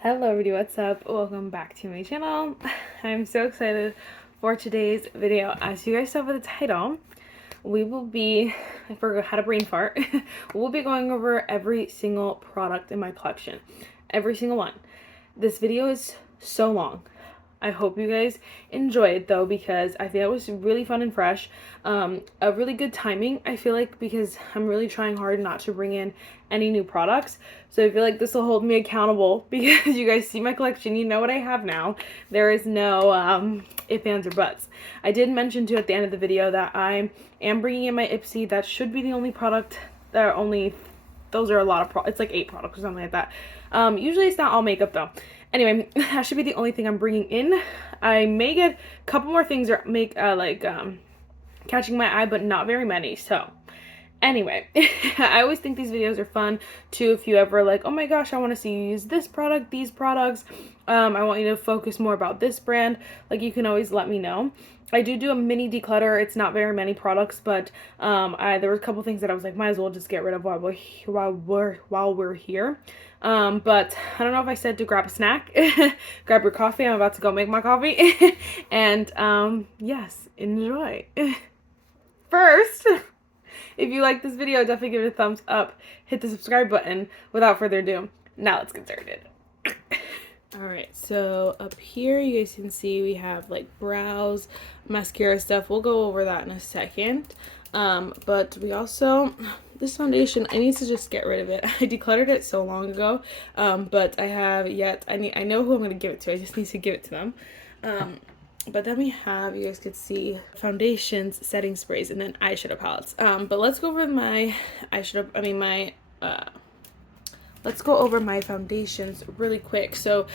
Hello everybody, what's up? Welcome back to my channel. I'm so excited for today's video. As you guys saw by the title, we will be, I forgot how to brain fart, we'll be going over every single product in my collection. Every single one. This video is so long. I hope you guys enjoy it though, because I think it was really fun and fresh. A really good timing, I feel like, because I'm really trying hard not to bring in any new products. So I feel like this will hold me accountable because you guys see my collection, you know what I have now. There is no ifs, ands, or buts. I did mention too at the end of the video that I am bringing in my Ipsy. That should be the only product. There are only, those are a lot of it's like 8 products or something like that. Usually it's not all makeup though. Anyway, that should be the only thing I'm bringing in. I may get a couple more things or make catching my eye, but not very many. So anyway, I always think these videos are fun too. If you ever like, oh my gosh, I want to see you use this product, these products. I want you to focus more about this brand. Like, you can always let me know. I do a mini declutter. It's not very many products, but there were a couple things that I was like, might as well just get rid of while we're here. But I don't know if I said to grab a snack, grab your coffee. I'm about to go make my coffee, and yes, enjoy. First, if you like this video, definitely give it a thumbs up, hit the subscribe button. Without further ado, now let's get started. Alright, so up here you guys can see we have like brows, mascara stuff. We'll go over that in a second. But we also, this foundation, I need to just get rid of it. I decluttered it so long ago, but I have yet, I know who I'm going to give it to. I just need to give it to them. But then we have, you guys could see, foundations, setting sprays, and then eyeshadow palettes. But let's go over my eyeshadow, let's go over my foundations really quick. So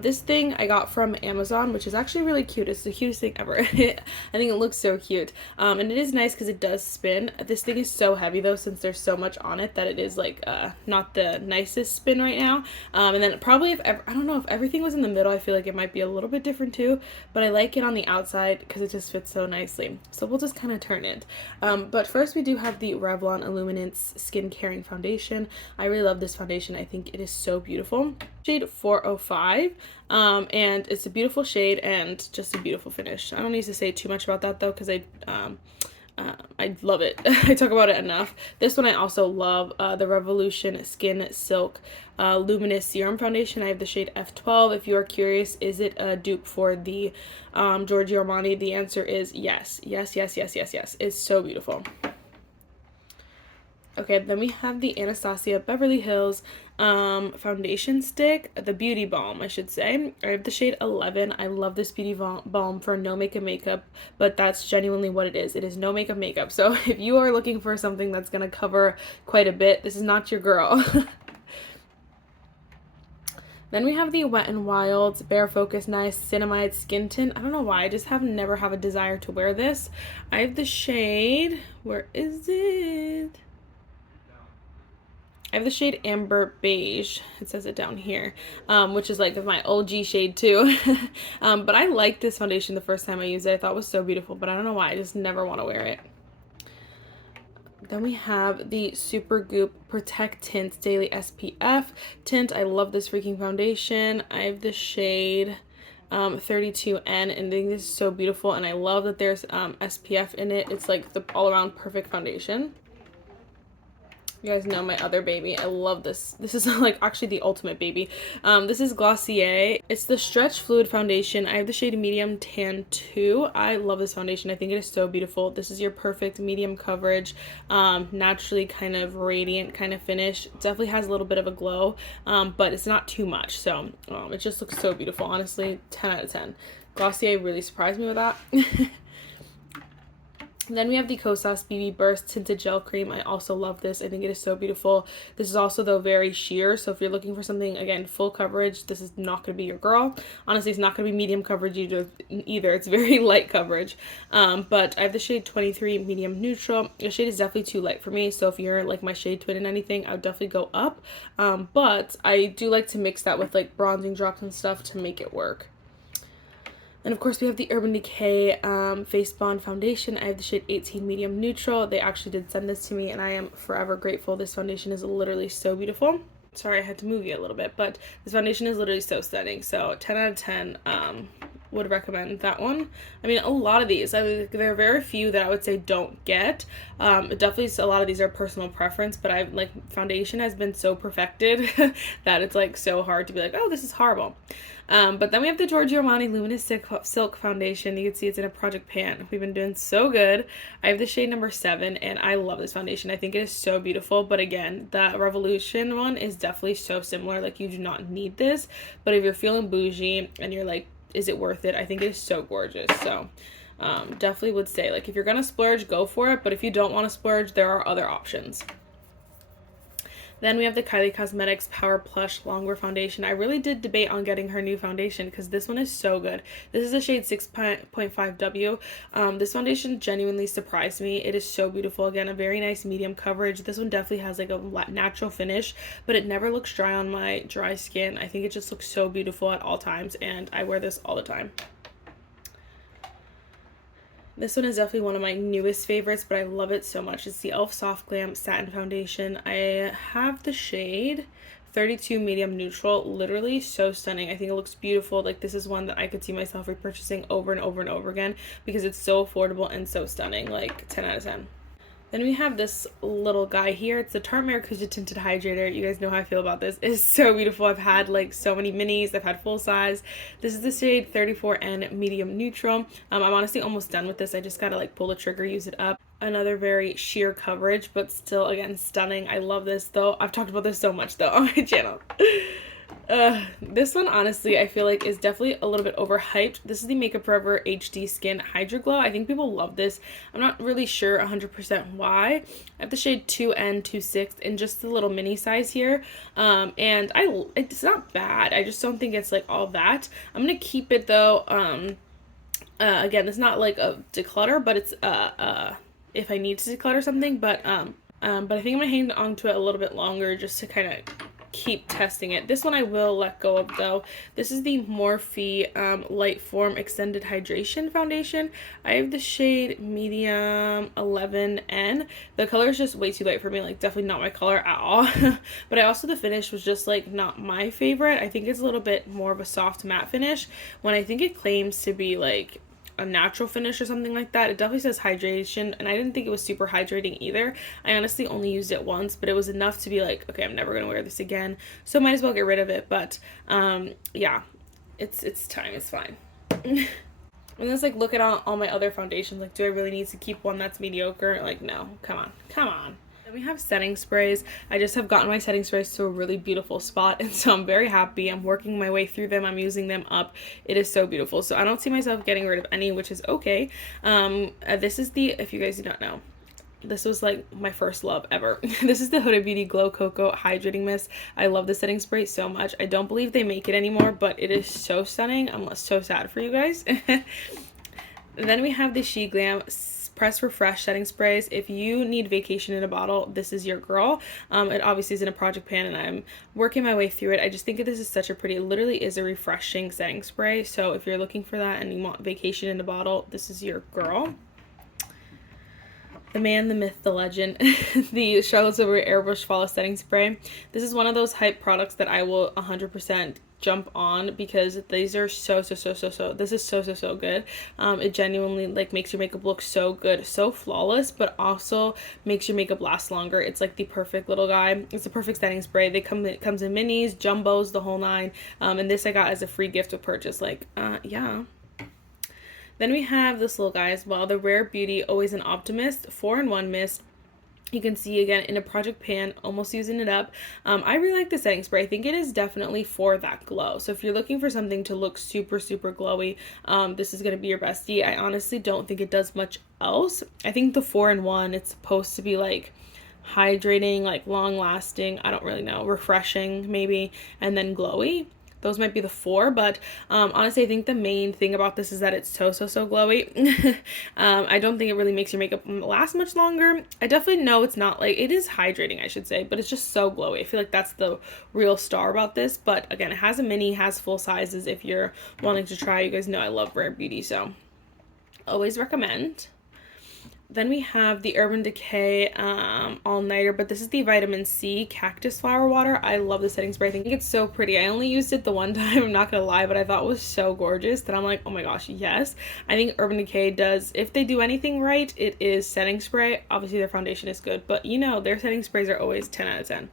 this thing I got from Amazon, which is actually really cute. It's the cutest thing ever. I think it looks so cute. And it is nice because it does spin. This thing is so heavy though, since there's so much on it, that it is like not the nicest spin right now. And then probably I don't know, if everything was in the middle, I feel like it might be a little bit different too. But I like it on the outside because it just fits so nicely. So we'll just kind of turn it. But first we do have the Revlon Illuminance Skin Caring Foundation. I really love this foundation. I think it is so beautiful. Shade 405, and it's a beautiful shade and just a beautiful finish. I don't need to say too much about that though, because I love it. I talk about it enough. This one I also love, the Revolution Skin Silk Luminous Serum Foundation. I have the shade F12. If you are curious, is it a dupe for the Giorgio Armani? The answer is yes. Yes, yes, yes, yes, yes. It's so beautiful. Okay, then we have the Anastasia Beverly Hills foundation stick, the beauty balm, I should say. I have the shade 11. I love this beauty balm for no makeup, but that's genuinely what it is. It is no makeup. So if you are looking for something that's going to cover quite a bit, this is not your girl. Then we have the Wet n Wild Bare Focus Niacinamide Skin Tint. I don't know why, I just never have a desire to wear this. I have the shade, where is it? I have the shade Amber Beige. It says it down here, which is like my OG shade too. But I liked this foundation the first time I used it. I thought it was so beautiful, but I don't know why. I just never want to wear it. Then we have the Supergoop Protect Tint Daily SPF Tint. I love this freaking foundation. I have the shade 32N, and I think this is so beautiful, and I love that there's SPF in it. It's like the all-around perfect foundation. You guys know my other baby. I love this. This is like actually the ultimate baby. This is Glossier. It's the Stretch Fluid Foundation. I have the shade Medium Tan 2. I love this foundation. I think it is so beautiful. This is your perfect medium coverage, naturally kind of radiant kind of finish. It definitely has a little bit of a glow, but it's not too much. So it just looks so beautiful. Honestly, 10 out of 10. Glossier really surprised me with that. Then we have the Kosas BB Burst Tinted Gel Cream. I also love this. I think it is so beautiful. This is also, though, very sheer. So if you're looking for something, again, full coverage, this is not going to be your girl. Honestly, it's not going to be medium coverage either. It's very light coverage. But I have the shade 23 Medium Neutral. The shade is definitely too light for me. So if you're like my shade twin and anything, I would definitely go up. But I do like to mix that with like bronzing drops and stuff to make it work. And of course we have the Urban Decay Face Bond Foundation. I have the shade 18 Medium Neutral. They actually did send this to me and I am forever grateful. This foundation is literally so beautiful. Sorry, I had to move you a little bit, but this foundation is literally so stunning. So 10 out of 10, would recommend that one. I mean, a lot of these, there are very few that I would say don't get. Definitely a lot of these are personal preference, but I've like, foundation has been so perfected that it's like so hard to be like, oh, this is horrible. But then we have the Giorgio Armani Luminous Silk Foundation. You can see it's in a project pan. We've been doing so good. I have the shade number 7, and I love this foundation. I think it is so beautiful, but again, that Revolution one is definitely so similar. Like, you do not need this, but if you're feeling bougie and you're like, is it worth it? I think it is so gorgeous. So definitely would say, like, if you're gonna splurge, go for it, but if you don't want to splurge, there are other options. Then we have the Kylie Cosmetics Power Plush Longwear Foundation. I really did debate on getting her new foundation because this one is so good. This is the shade 6.5W. This foundation genuinely surprised me. It is so beautiful. Again, a very nice medium coverage. This one definitely has like a natural finish, but it never looks dry on my dry skin. I think it just looks so beautiful at all times, and I wear this all the time. This one is definitely one of my newest favorites, but I love it so much. It's the e.l.f. Soft Glam Satin Foundation. I have the shade 32 Medium Neutral. Literally so stunning. I think it looks beautiful. Like, this is one that I could see myself repurchasing over and over and over again because it's so affordable and so stunning. Like, 10 out of 10. Then we have this little guy here. It's the Tarte Maracuja Tinted Hydrator. You guys know how I feel about this. It's so beautiful. I've had like so many minis. I've had full size. This is the shade 34N Medium Neutral. I'm honestly almost done with this. I just gotta like pull the trigger, use it up. Another very sheer coverage, but still, again, stunning. I love this though. I've talked about this so much though on my channel. This one, honestly, I feel like is definitely a little bit overhyped. This is the Makeup Forever HD Skin Hydra Glow. I think people love this. I'm not really sure 100% why. I have the shade 2N26 in just the little mini size here. And it's not bad. I just don't think it's like all that. I'm gonna keep it though. Again, it's not like a declutter, but it's if I need to declutter something, but I think I'm gonna hang on to it a little bit longer just to kind of keep testing it. This one I will let go of though. This is the Morphe Light Form Extended Hydration Foundation. I have the shade medium 11N. The color is just way too light for me, like definitely not my color at all. But I also, the finish was just like not my favorite. I think it's a little bit more of a soft matte finish when I think it claims to be like a natural finish or something like that. It definitely says hydration, and I didn't think it was super hydrating either. I honestly only used it once, but it was enough to be like, okay, I'm never gonna wear this again, so might as well get rid of it. But yeah, it's time, it's fine. And it's like, look at all my other foundations, like, do I really need to keep one that's mediocre? Like, no, come on. Then we have setting sprays. I just have gotten my setting sprays to a really beautiful spot, and so I'm very happy. I'm working my way through them. I'm using them up. It is so beautiful. So I don't see myself getting rid of any, which is okay. This is the, if you guys do not know, this was like my first love ever. This is the Huda Beauty Glow Cocoa Hydrating Mist. I love the setting spray so much. I don't believe they make it anymore, but it is so stunning. I'm so sad for you guys. Then we have the She Glam Press Refresh setting sprays. If you need vacation in a bottle, this is your girl. It obviously is in a project pan, and I'm working my way through it. I just think this is such a pretty, it literally is a refreshing setting spray. So if you're looking for that and you want vacation in a bottle, this is your girl. The man, the myth, the legend, the Charlotte Tilbury Airbrush Flawless Setting Spray. This is one of those hype products that I will 100% jump on because these are so this is so good. It genuinely like makes your makeup look so good, so flawless, but also makes your makeup last longer. It's like the perfect little guy. It's a perfect setting spray. It comes in minis, jumbos, the whole nine. And this I got as a free gift with purchase. Like, yeah. Then we have this little guy as well, the Rare Beauty Always an Optimist 4-in-1 Mist. You can see again in a project pan, almost using it up. I really like the setting spray. I think it is definitely for that glow. So if you're looking for something to look super glowy, this is going to be your bestie. I honestly don't think it does much else. I think the 4-in-1, it's supposed to be like hydrating, like long lasting, I don't really know, refreshing maybe, and then glowy. Those might be the 4, but honestly, I think the main thing about this is that it's so glowy. I don't think it really makes your makeup last much longer. I definitely know it's not like, it is hydrating, I should say, but it's just so glowy. I feel like that's the real star about this. But again, it has a mini, has full sizes if you're wanting to try. You guys know I love Rare Beauty, so always recommend. Then we have the Urban Decay All Nighter, but this is the Vitamin C Cactus Flower Water. I love the setting spray. I think it's so pretty. I only used it the one time, I'm not gonna lie, but I thought it was so gorgeous that I'm like, oh my gosh, yes. I think Urban Decay does, if they do anything right, it is setting spray. Obviously their foundation is good, but you know, their setting sprays are always 10 out of 10.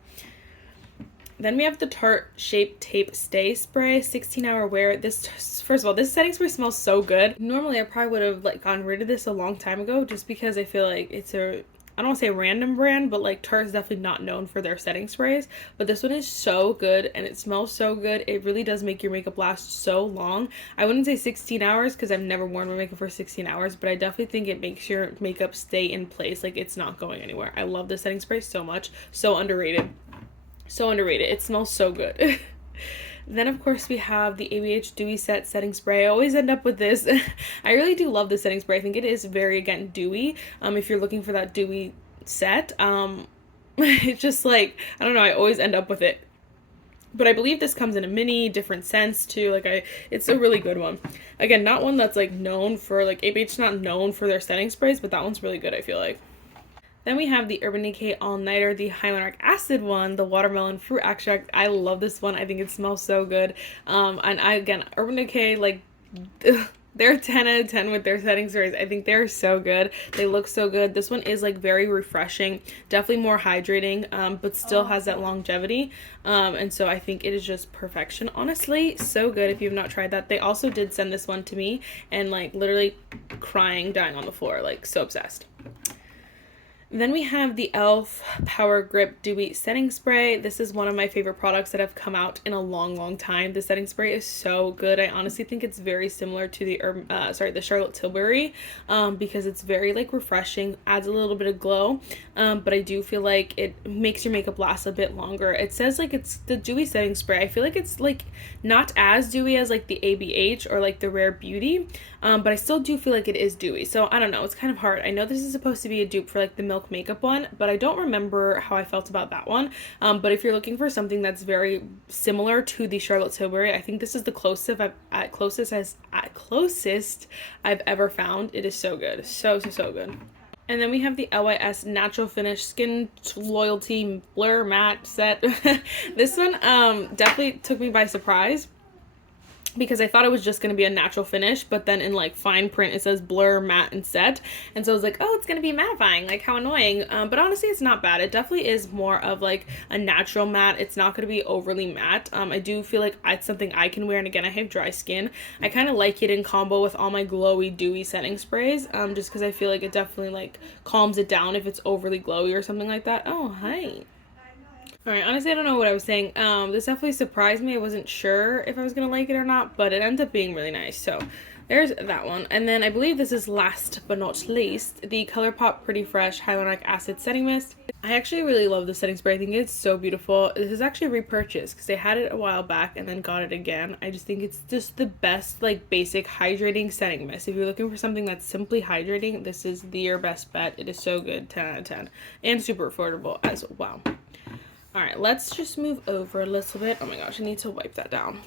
Then we have the Tarte Shape Tape Stay Spray, 16-hour wear. This, first of all, this setting spray smells so good. Normally, I probably would have like gotten rid of this a long time ago just because I feel like it's a, I don't want to say random brand, but like Tarte is definitely not known for their setting sprays. But this one is so good and it smells so good. It really does make your makeup last so long. I wouldn't say 16 hours because I've never worn my makeup for 16 hours, but I definitely think it makes your makeup stay in place. Like it's not going anywhere. I love this setting spray so much. So underrated. So underrated. It smells so good. Then of course we have the ABH Dewy Set Setting Spray. I always end up with this. I really do love this setting spray. I think it is very, again, dewy. If you're looking for that dewy set, it's just like, I don't know, I always end up with it. But I believe this comes in a mini, different scents too. Like it's a really good one. Again, not one that's like known for, like ABH not known for their setting sprays, but that one's really good, I feel like. Then we have the Urban Decay All Nighter, the hyaluronic acid one, the watermelon fruit extract. I love this one. I think it smells so good. And again, Urban Decay, like, they're 10 out of 10 with their setting sprays. I think they're so good. They look so good. This one is like very refreshing, definitely more hydrating, but still has that longevity. And so I think it is just perfection. Honestly, so good if you've not tried that. They also did send this one to me and like literally crying, dying on the floor, like so obsessed. Then we have the e.l.f. Power Grip Dewy Setting Spray. This is one of my favorite products that have come out in a long time. The setting spray is so good. I honestly think it's very similar to the Charlotte Tilbury, because it's very like refreshing, adds a little bit of glow, but I do feel like it makes your makeup last a bit longer. It says like it's the dewy setting spray. I feel like it's like not as dewy as like the ABH or like the Rare Beauty, but I still do feel like it is dewy. So I don't know, it's kind of hard. I know this is supposed to be a dupe for like the Milk Makeup one, but I don't remember how I felt about that one. But if you're looking for something that's very similar to the Charlotte Tilbury, I think this is the closest I've ever found. It is so good, so good. And then we have the LYS Natural Finish Skin Loyalty Blur Matte Set. This one definitely took me by surprise, because I thought it was just going to be a natural finish, but then in like fine print it says blur, matte, and set, and so I was like, oh, it's going to be mattifying, like how annoying. But honestly, it's not bad. It definitely is more of like a natural matte. It's not going to be overly matte. I do feel like it's something I can wear, and again, I have dry skin. I kind of like it in combo with all my glowy dewy setting sprays, just because I feel like it definitely like calms it down if it's overly glowy or something like that. Oh, hi. Alright, honestly, I don't know what I was saying. This definitely surprised me. I wasn't sure if I was going to like it or not, but it ended up being really nice. So, there's that one. And then I believe this is last but not least, the ColourPop Pretty Fresh Hyaluronic Acid Setting Mist. I actually really love this setting spray. I think it's so beautiful. This is actually repurchased because they had it a while back and then got it again. I just think it's just the best, like, basic hydrating setting mist. If you're looking for something that's simply hydrating, this is your best bet. It is so good, 10 out of 10. And super affordable as well. Alright, let's just move over a little bit. Oh my gosh, I need to wipe that down.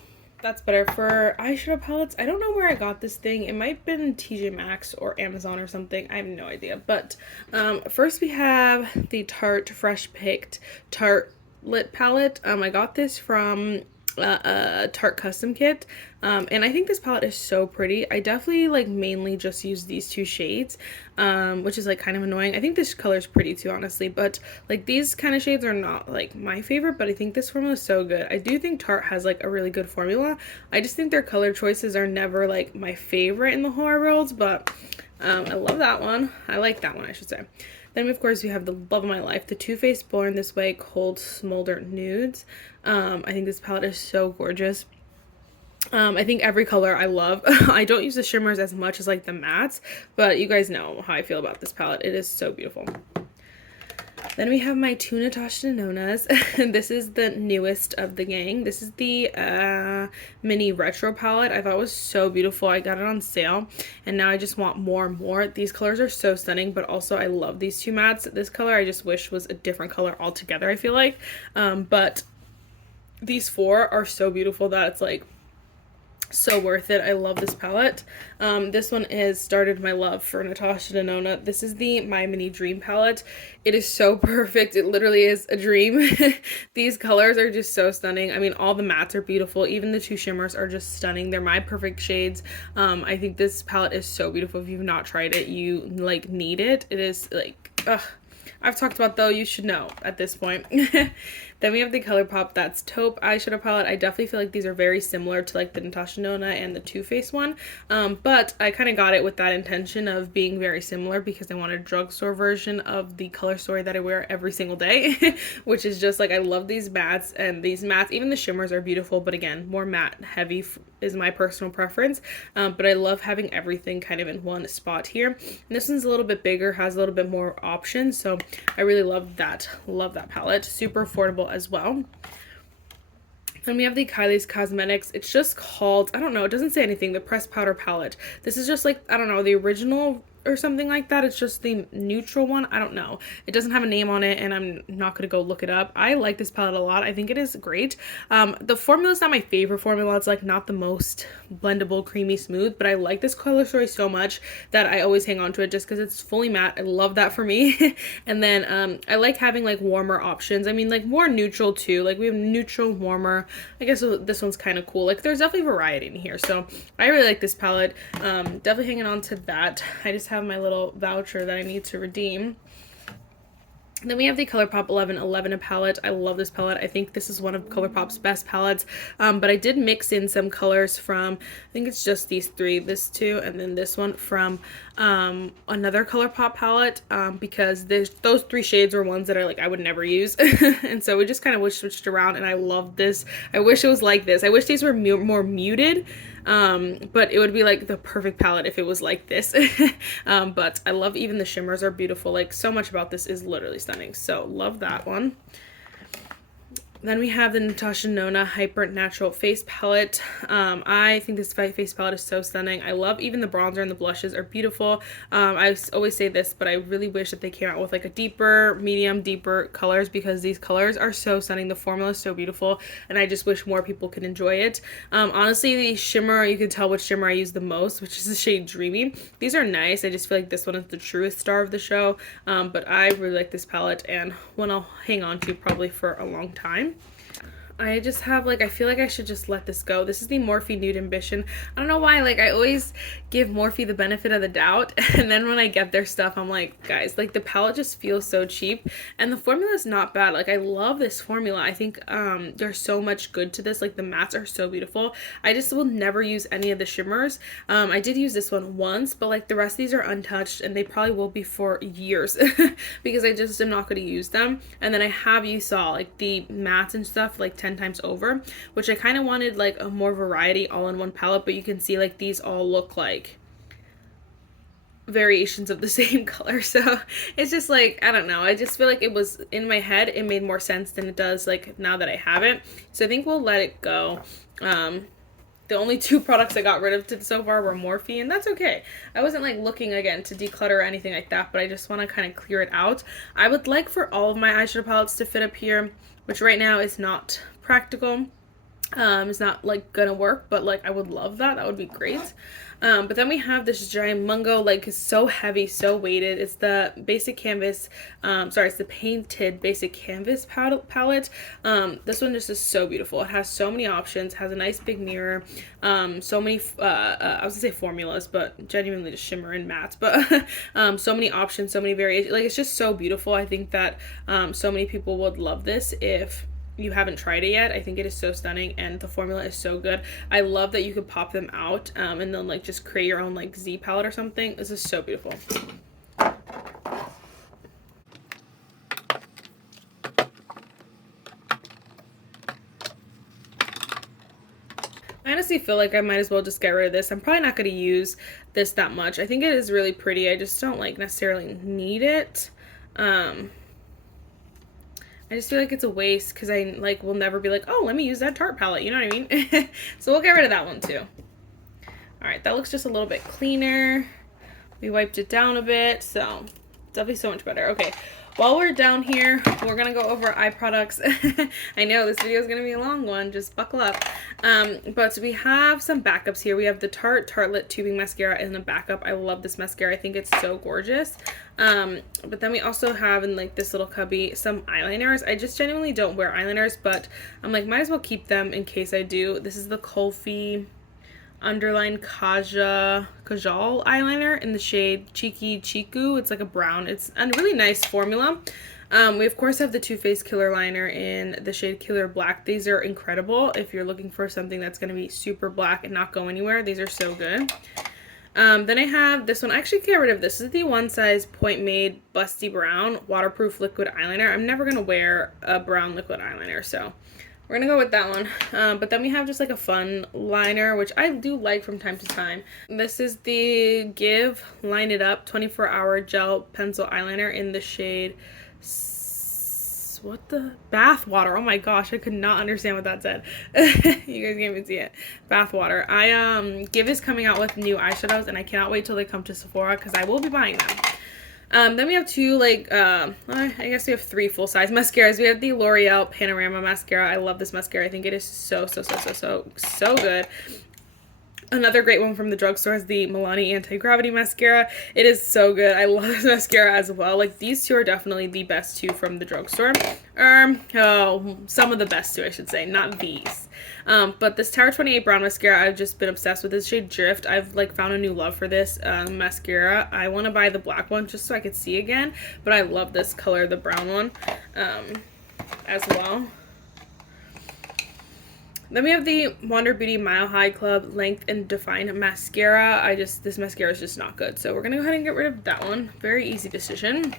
That's better. For eyeshadow palettes, I don't know where I got this thing. It might have been TJ Maxx or Amazon or something. I have no idea. But first we have the Tarte Fresh Picked Tarte Lip Palette. I got this from a Tarte custom kit, and I think this palette is so pretty. I definitely like mainly just use these two shades, which is like kind of annoying. I think this color is pretty too, honestly, but like these kind of shades are not like my favorite, but I think this formula is so good. I do think Tarte has like a really good formula. I just think their color choices are never like my favorite in the whole world, but I love that one. I like that one, I should say. Then, of course, we have the love of my life, the Too Faced Born This Way Cold Smolder Nudes. I think this palette is so gorgeous. I think every color I love. I don't use the shimmers as much as like the mattes, but you guys know how I feel about this palette. It is so beautiful. Then we have my two Natasha Denonas. This is the newest of the gang. This is the mini retro palette. I thought it was so beautiful. I got it on sale and now I just want more and more. These colors are so stunning, but also I love these two mattes. This color I just wish was a different color altogether, I feel like. But these four are so beautiful that it's like, So worth it. I love this palette. This one has started my love for Natasha Denona. This is the My Mini Dream palette. It is so perfect. It literally is a dream. These colors are just so stunning. I mean, all the mattes are beautiful. Even the two shimmers are just stunning. They're my perfect shades. I think this palette is so beautiful. If you've not tried it, you like need it. It is like, ugh. I've talked about though, you should know at this point. Then we have the ColourPop That's Taupe eyeshadow palette. I definitely feel like these are very similar to like the Natasha Denona and the Too Faced one, but I kind of got it with that intention of being very similar because I wanted a drugstore version of the Color Story that I wear every single day, which is just like, I love these mattes, and these mattes, even the shimmers are beautiful, but again, more matte heavy is my personal preference, but I love having everything kind of in one spot here. And this one's a little bit bigger, has a little bit more options, so I really love that palette. Super affordable as well. Then we have the Kylie's Cosmetics. It's just called, I don't know, it doesn't say anything, the pressed powder palette. This is just like, I don't know, the original or something like that. It's just the neutral one. I don't know. It doesn't have a name on it, and I'm not going to go look it up. I like this palette a lot. I think it is great. The formula is not my favorite formula. It's like not the most blendable, creamy, smooth, but I like this Color Story so much that I always hang on to it just because it's fully matte. I love that for me. And then I like having like warmer options. I mean, like more neutral too. Like we have neutral, warmer. I guess this one's kind of cool. Like there's definitely variety in here. So I really like this palette. Definitely hanging on to that. I just have my little voucher that I need to redeem. Then we have the ColourPop 1111 palette. I love this palette. I think this is one of ColourPop's best palettes, but I did mix in some colors from, I think it's just these three, this two, and then this one from another ColourPop palette, because those three shades were ones that I would never use. And so we just kind of switched around, and I love this. I wish it was like this. I wish these were more muted, but it would be like the perfect palette if it was like this. But I love, even the shimmers are beautiful. Like so much about this is literally stunning. So love that one. Then we have the Natasha Denona Hyper Natural Face Palette. I think this face palette is so stunning. I love even the bronzer and the blushes are beautiful. I always say this, but I really wish that they came out with like a deeper, medium, deeper colors, because these colors are so stunning. The formula is so beautiful, and I just wish more people could enjoy it. Honestly, the shimmer, you can tell which shimmer I use the most, which is the shade Dreamy. These are nice. I just feel like this one is the truest star of the show, but I really like this palette, and one I'll hang on to probably for a long time. I just have I feel like I should just let this go. This is the Morphe Nude Ambition. I don't know why, I always give Morphe the benefit of the doubt, and then when I get their stuff, I'm like, guys, the palette just feels so cheap, and the formula is not bad. I love this formula. I think there's so much good to this. The mattes are so beautiful. I just will never use any of the shimmers. I did use this one once, but the rest of these are untouched, and they probably will be for years because I just am not going to use them. And then I have, you saw, the mattes and stuff 10 times over, which I kind of wanted a more variety all in one palette, but you can see these all look like variations of the same color. So it's just I don't know, I just feel it was in my head, it made more sense than it does now that I have it. So I think we'll let it go. The only two products I got rid of so far were Morphe, and that's okay. I wasn't looking again to declutter or anything like that, but I just want to kind of clear it out. I would like for all of my eyeshadow palettes to fit up here, which right now is not practical. It's not gonna work, but I would love that. That would be great. But then we have this giant mungo, it's so heavy, so weighted. It's the basic canvas, it's the painted basic canvas palette. This one just is so beautiful. It has so many options, has a nice big mirror, so many, I was gonna say formulas, but genuinely just shimmer and mattes, but so many options, so many variations. It's just so beautiful. I think that so many people would love this if you haven't tried it yet. I think it is so stunning, and the formula is so good. I love that you could pop them out and then just create your own Z palette or something. This is so beautiful. I honestly feel like I might as well just get rid of this. I'm probably not going to use this that much. I think it is really pretty. I just don't necessarily need it. I just feel like it's a waste because I will never be oh, let me use that Tarte palette, you know what I mean? So we'll get rid of that one too. All right, that looks just a little bit cleaner. We wiped it down a bit, so definitely so much better. Okay, while we're down here, we're gonna go over eye products. I know this video is gonna be a long one, just buckle up. But we have some backups here. We have the Tarte Tartelette Tubing Mascara in the backup. I love this mascara. I think it's so gorgeous. But then we also have in like this little cubby some eyeliners. I just genuinely don't wear eyeliners, but I'm like, might as well keep them in case I do. This is the Kulfi Underline Kajal eyeliner in the shade Cheeky Chiku. It's like a brown. It's a really nice formula. We of course have the Too Faced Killer Liner in the shade Killer Black. These are incredible if you're looking for something that's going to be super black and not go anywhere. These are so good. Then I have this one. I actually get rid of this. This is the One Size Point Made Busty Brown Waterproof Liquid Eyeliner. I'm never going to wear a brown liquid eyeliner, so we're going to go with that one. But then we have just like a fun liner, which I do like from time to time. This is the Give Line It Up 24-Hour Gel Pencil Eyeliner in the shade what the bath water. Oh my gosh, I could not understand what that said. You guys can't even see it. Bath water. Give is coming out with new eyeshadows, and I cannot wait till they come to Sephora because I will be buying them. Then we have two, like, I guess we have three full-size mascaras. We have the L'Oreal Panorama Mascara. I love this mascara. I think it is so good. Another great one from the drugstore is the Milani Anti-Gravity Mascara. It is so good. I love this mascara as well. Like, these two are definitely the best two from the drugstore. Some of the best two, I should say, not these. But this Tower 28 Brown Mascara, I've just been obsessed with. This shade Drift. I've, like, found a new love for this mascara. I want to buy the black one just so I could see again, but I love this color, the brown one, as well. Then we have the Wander Beauty Mile High Club Length and Define Mascara. This mascara is just not good. So we're going to go ahead and get rid of that one. Very easy decision.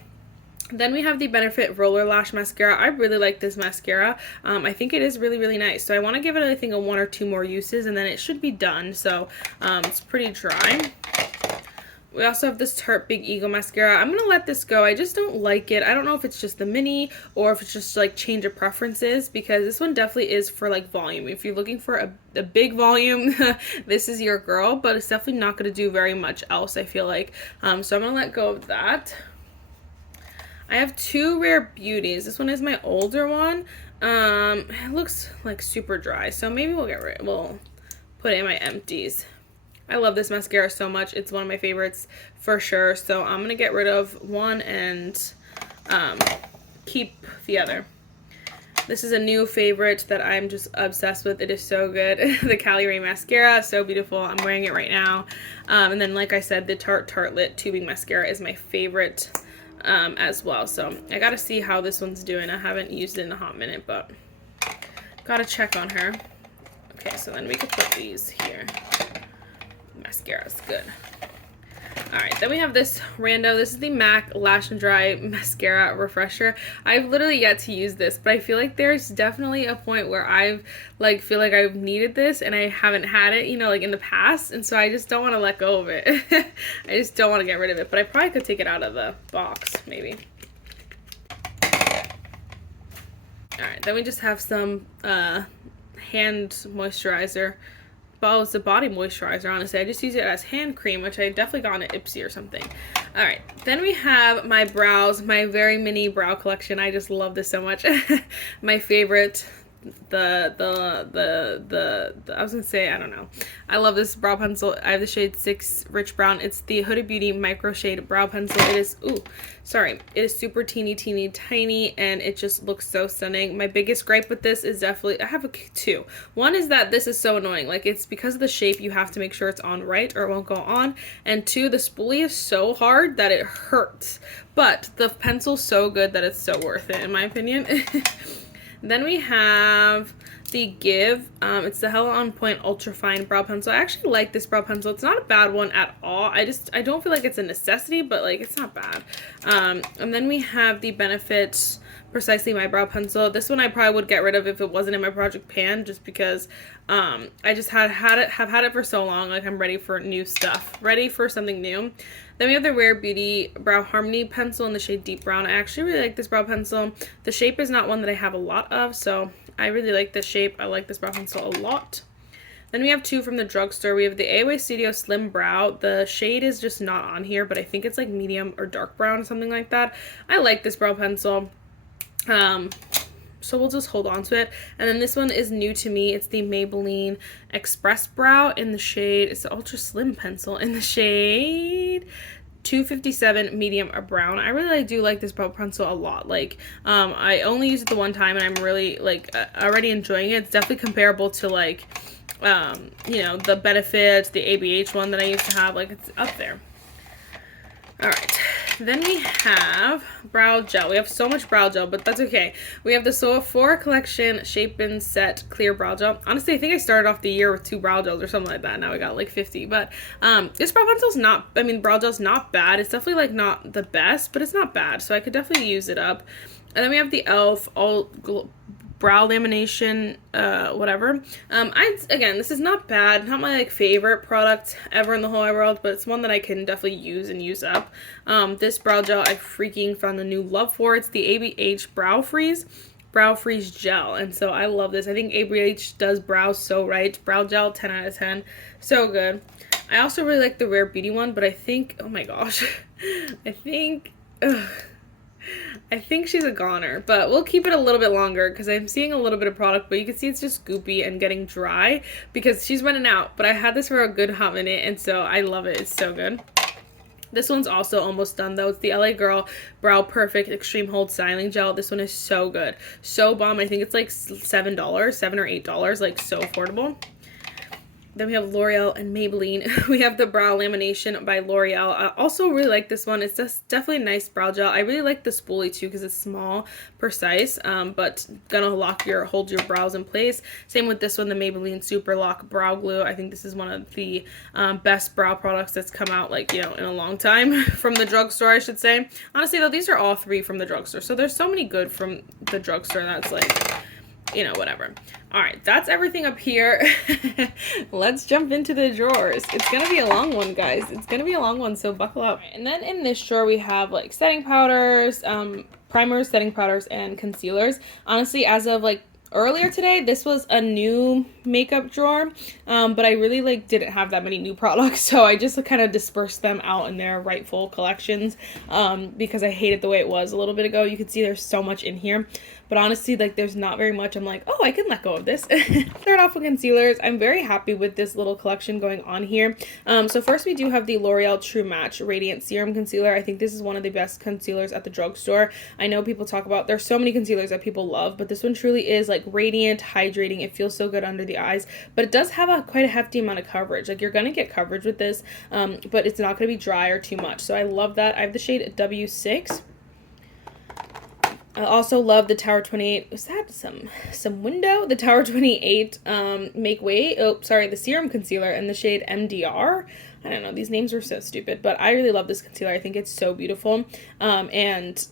Then we have the Benefit Roller Lash Mascara. I really like this mascara. I think it is really nice. So I want to give it, I think, a 1 or 2 more uses, and then it should be done. So it's pretty dry. We also have this Tarte Big Eagle Mascara. I'm going to let this go. I just don't like it. I don't know if it's just the mini or if it's just like change of preferences, because this one definitely is for like volume. If you're looking for a big volume, this is your girl, but it's definitely not going to do very much else, I feel like. So I'm going to let go of that. I have two Rare Beauties. This one is my older one. It looks like super dry, so maybe we'll put it in my empties. I love this mascara so much. It's one of my favorites for sure. So I'm going to get rid of one and keep the other. This is a new favorite that I'm just obsessed with. It is so good. The Cali Ray Mascara, so beautiful. I'm wearing it right now. And then, like I said, the Tarte Tartelette Tubing Mascara is my favorite as well. So I got to see how this one's doing. I haven't used it in a hot minute, but got to check on her. Okay, so then we can put these here. Mascara is good. Alright, then we have this rando. This is the MAC Lash and Dry Mascara Refresher. I've literally yet to use this, but I feel like there's definitely a point where I've feel like I've needed this and I haven't had it, you know, like in the past, and so I just don't want to let go of it. I just don't want to get rid of it, but I probably could take it out of the box, maybe. Alright, then we just have some hand moisturizer. Well, it's a body moisturizer, honestly. I just use it as hand cream, which I definitely got on at Ipsy or something. Alright, then we have my brows, my very mini brow collection. I just love this so much. My favorite, I was gonna say, I don't know. I love this brow pencil. I have the shade 6 Rich Brown. It's the Huda Beauty Micro Shade Brow Pencil. It is, it is super teeny tiny, and it just looks so stunning. My biggest gripe with this is definitely, I have two. One is that this is so annoying. Like, it's because of the shape, you have to make sure it's on right or it won't go on. And two, the spoolie is so hard that it hurts. But the pencil's so good that it's so worth it, in my opinion. Then we have the Give. It's the Hella On Point Ultra Fine Brow Pencil. I actually like this brow pencil. It's not a bad one at all. I don't feel like it's a necessity, but like it's not bad. And then we have the Benefit Precisely My Brow Pencil. This one I probably would get rid of if it wasn't in my project pan, just because I just have had it for so long. Like, I'm ready for new stuff, ready for something new. Then we have the Rare Beauty Brow Harmony Pencil in the shade Deep Brown. I actually really like this brow pencil. The shape is not one that I have a lot of, so I really like this shape. I like this brow pencil a lot. Then we have two from the drugstore. We have the AOA Studio Slim Brow. The shade is just not on here, but I think it's like medium or dark brown or something like that. I like this brow pencil. So we'll just hold on to it. And then this one is new to me. It's the Maybelline Express Brow in the shade, it's the Ultra Slim Pencil in the shade 257 medium brown. I really do like this brow pencil a lot. Like, I only used it the one time and I'm really like already enjoying it. It's definitely comparable to like, you know, the Benefit, the ABH one that I used to have. Like, it's up there. All right, then we have brow gel. We have so much brow gel, but that's okay. We have the sooo 4 collection Shape and Set clear brow gel. Honestly, I think I started off the year with 2 brow gels or something like that. Now I got like 50, but this brow pencil's not, I mean, brow gel's not bad. It's definitely like not the best, but it's not bad, so I could definitely use it up. And then we have the e.l.f. all brow lamination, whatever. Again, this is not bad, not my like favorite product ever in the whole wide world, but it's one that I can definitely use and use up. This brow gel I freaking found a new love for. It's the ABH Brow Freeze Gel, and so I love this. I think ABH does brows so right. Brow gel, 10 out of 10, so good. I also really like the Rare Beauty one, but I think, oh my gosh, I think she's a goner, but we'll keep it a little bit longer because I'm seeing a little bit of product, but you can see it's just goopy and getting dry because she's running out. But I had this for a good hot minute, and so I love it. It's so good. This one's also almost done though. It's the LA Girl Brow Perfect Extreme Hold Styling Gel. This one is so good, so bomb. I think it's like $7 or $8, like so affordable. Then we have L'Oreal and Maybelline. We have the Brow Lamination by L'Oreal. I also really like this one. It's just definitely a nice brow gel. I really like the spoolie too because it's small, precise, but gonna hold your brows in place. Same with this one, the Maybelline Super Lock Brow Glue. I think this is one of the best brow products that's come out, like, you know, in a long time from the drugstore, I should say. Honestly though, these are all 3 from the drugstore. So there's so many good from the drugstore that's like, you know, whatever. All right, that's everything up here. Let's jump into the drawers. It's gonna be a long one, guys. It's gonna be a long one, so buckle up. And then in this drawer we have like setting powders, primers, setting powders, and concealers. Honestly, as of like earlier today, this was a new makeup drawer, but I really like didn't have that many new products, so I just kind of dispersed them out in their rightful collections, because I hated the way it was a little bit ago. You can see there's so much in here, but honestly, like, there's not very much. I'm like, oh, I can let go of this. Start off with concealers. I'm very happy with this little collection going on here. So first we do have the L'Oreal True Match Radiant Serum Concealer. I think this is one of the best concealers at the drugstore. I know people talk about, there's so many concealers that people love, but this one truly is like radiant, hydrating. It feels so good under the eyes, but it does have quite a hefty amount of coverage. Like, you're gonna get coverage with this, but it's not gonna be dry or too much. So I love that. I have the shade W6. I also love the Tower 28. Was that some window? The Tower 28 the serum concealer in the shade MDR. I don't know, these names are so stupid, but I really love this concealer. I think it's so beautiful, and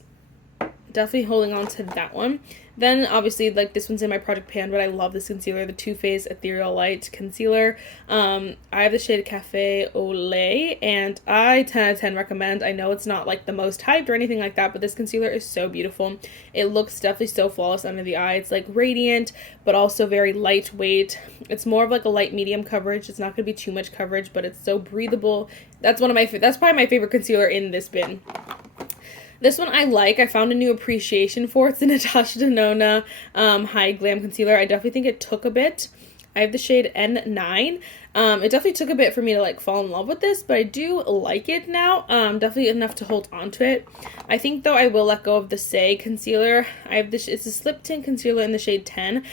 definitely holding on to that one. Then obviously, like, this one's in my project pan, but I love this concealer, the Too Faced Ethereal Light Concealer. I have the shade Cafe au Lait, and I 10 out of 10 recommend. I know it's not like the most hyped or anything like that, but this concealer is so beautiful. It looks definitely so flawless under the eye. It's like radiant, but also very lightweight. It's more of like a light medium coverage. It's not gonna be too much coverage, but it's so breathable. That's probably my favorite concealer in this bin. This one I like. I found a new appreciation for. It's the Natasha Denona High Glam Concealer. I definitely think it took a bit. I have the shade N9. It definitely took a bit for me to like fall in love with this, but I do like it now. Definitely enough to hold on to it. I think though I will let go of the Say concealer. I have this, it's a slip tint concealer in the shade 10.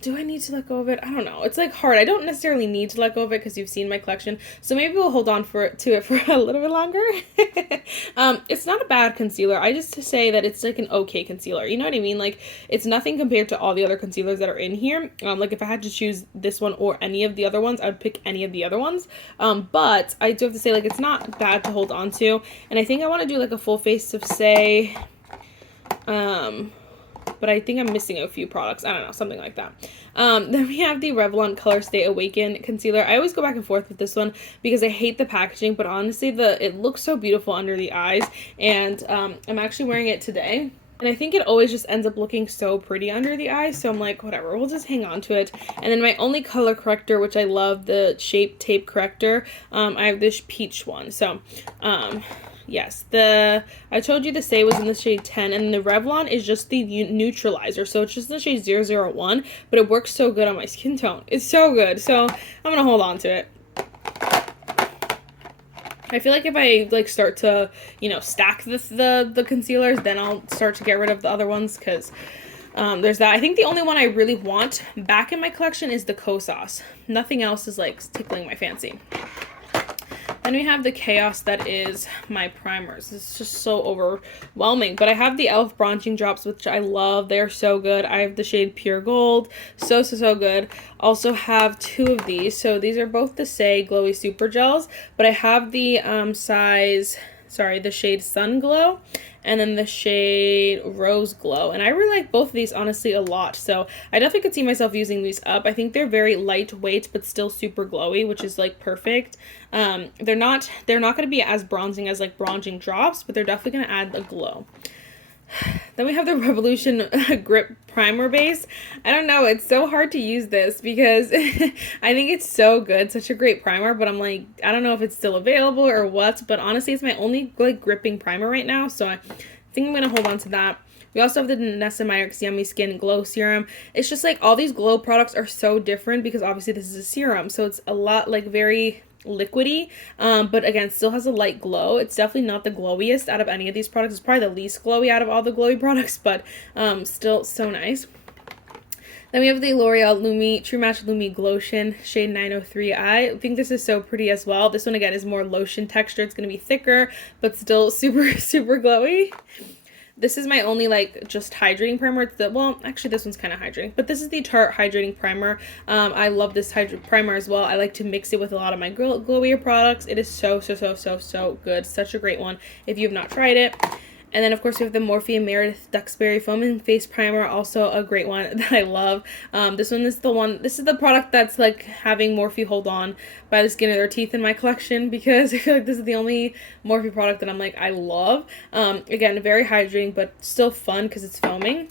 Do I need to let go of it? I don't know. It's like hard. I don't necessarily need to let go of it because you've seen my collection. So maybe we'll hold on to it for a little bit longer. It's not a bad concealer. I just to say that it's like an okay concealer. You know what I mean? Like, it's nothing compared to all the other concealers that are in here. Like, if I had to choose this one or any of the other ones, I would pick any of the other ones, but I do have to say, like, it's not bad to hold on to, and I think I want to do like a full face of Say, but I think I'm missing a few products. I don't know, something like that. Then we have the Revlon Color Stay Awaken Concealer. I always go back and forth with this one because I hate the packaging, but honestly, it looks so beautiful under the eyes, and I'm actually wearing it today. And I think it always just ends up looking so pretty under the eye, so I'm like, whatever, we'll just hang on to it. And then my only color corrector, which I love, the Shape Tape Corrector, I have this peach one. So, yes, I told you the Say was in the shade 10, and the Revlon is just the neutralizer, so it's just the shade 001, but it works so good on my skin tone. It's so good, so I'm gonna hold on to it. I feel like if I like start to, you know, stack the concealers, then I'll start to get rid of the other ones, because there's that. I think the only one I really want back in my collection is the Kosas. Nothing else is like tickling my fancy. Then we have the chaos that is my primers. It's just so overwhelming. But I have the e.l.f. bronzing drops, which I love. They're so good. I have the shade Pure Gold. So good. Also have two of these. So these are both the Say Glowy Super Gels. But I have the the shade Sun Glow, and then the shade Rose Glow. And I really like both of these, honestly, a lot. So I definitely could see myself using these up. I think they're very lightweight, but still super glowy, which is like perfect. They're not going to be as bronzing as like bronzing drops, but they're definitely going to add a glow. Then we have the Revolution Grip Primer Base. I don't know, it's so hard to use this because I think it's so good, such a great primer, but I'm like, I don't know if it's still available or what, but honestly, it's my only like gripping primer right now, so I think I'm going to hold on to that. We also have the Nessa Meyer's Yummy Skin Glow Serum. It's just like all these glow products are so different because obviously this is a serum, so it's a lot like very liquidy, but again, still has a light glow. It's definitely not the glowiest out of any of these products. It's probably the least glowy out of all the glowy products, but still so nice. Then we have the L'Oreal True Match Lumi Glotion shade 903. I think this is so pretty as well. This one again is more lotion texture. It's going to be thicker, but still super glowy. This is my only like just hydrating primer. It's well, actually this one's kind of hydrating, but this is the Tarte hydrating primer. I love this primer as well. I like to mix it with a lot of my glowier products. It is so good. Such a great one if you have not tried it. And then, of course, we have the Morphe Meredith Duxbury Foam and Face Primer, also a great one that I love. This is the product that's, like, having Morphe hold on by the skin of their teeth in my collection, because I feel like this is the only Morphe product that I'm like, I love. Again, very hydrating, but still fun because it's foaming.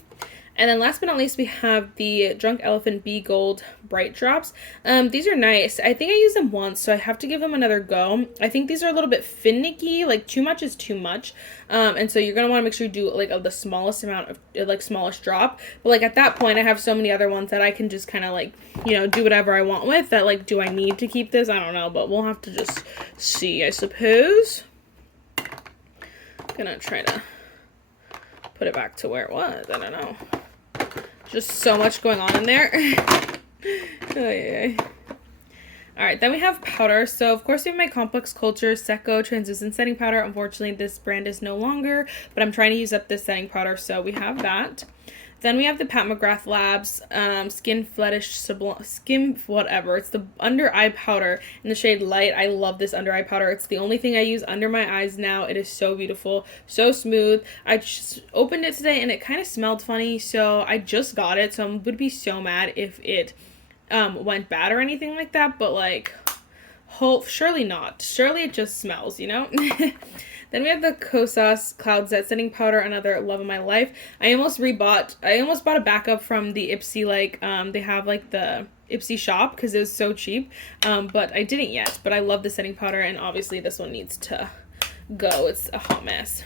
And then last but not least, we have the Drunk Elephant Bee Gold Bright Drops. These are nice. I think I used them once, so I have to give them another go. I think these are a little bit finicky, like too much is too much. And so you're going to want to make sure you do like the smallest amount of, like smallest drop. But like at that point, I have so many other ones that I can just kind of like, you know, do whatever I want with that. Like, do I need to keep this? I don't know, but we'll have to just see, I suppose. Gonna try to put it back to where it was. I don't know. Just so much going on in there. Alright, then we have powder. So, of course, we have my Complex Culture Seco Translucent Setting Powder. Unfortunately, this brand is no longer, but I'm trying to use up this setting powder, so we have that. Then we have the Pat McGrath Labs Skin Fetish Skin whatever. It's the under eye powder in the shade Light. I love this under eye powder. It's the only thing I use under my eyes now. It is so beautiful, so smooth. I just opened it today and it kind of smelled funny, so I just got it. So I would be so mad if it went bad or anything like that. But like, surely not. Surely it just smells, you know. Then we have the Kosas Cloud Set Setting Powder, another love of my life. I almost bought a backup from the Ipsy, like, they have, like, the Ipsy shop, because it was so cheap, but I didn't yet. But I love the setting powder, and obviously this one needs to go. It's a hot mess.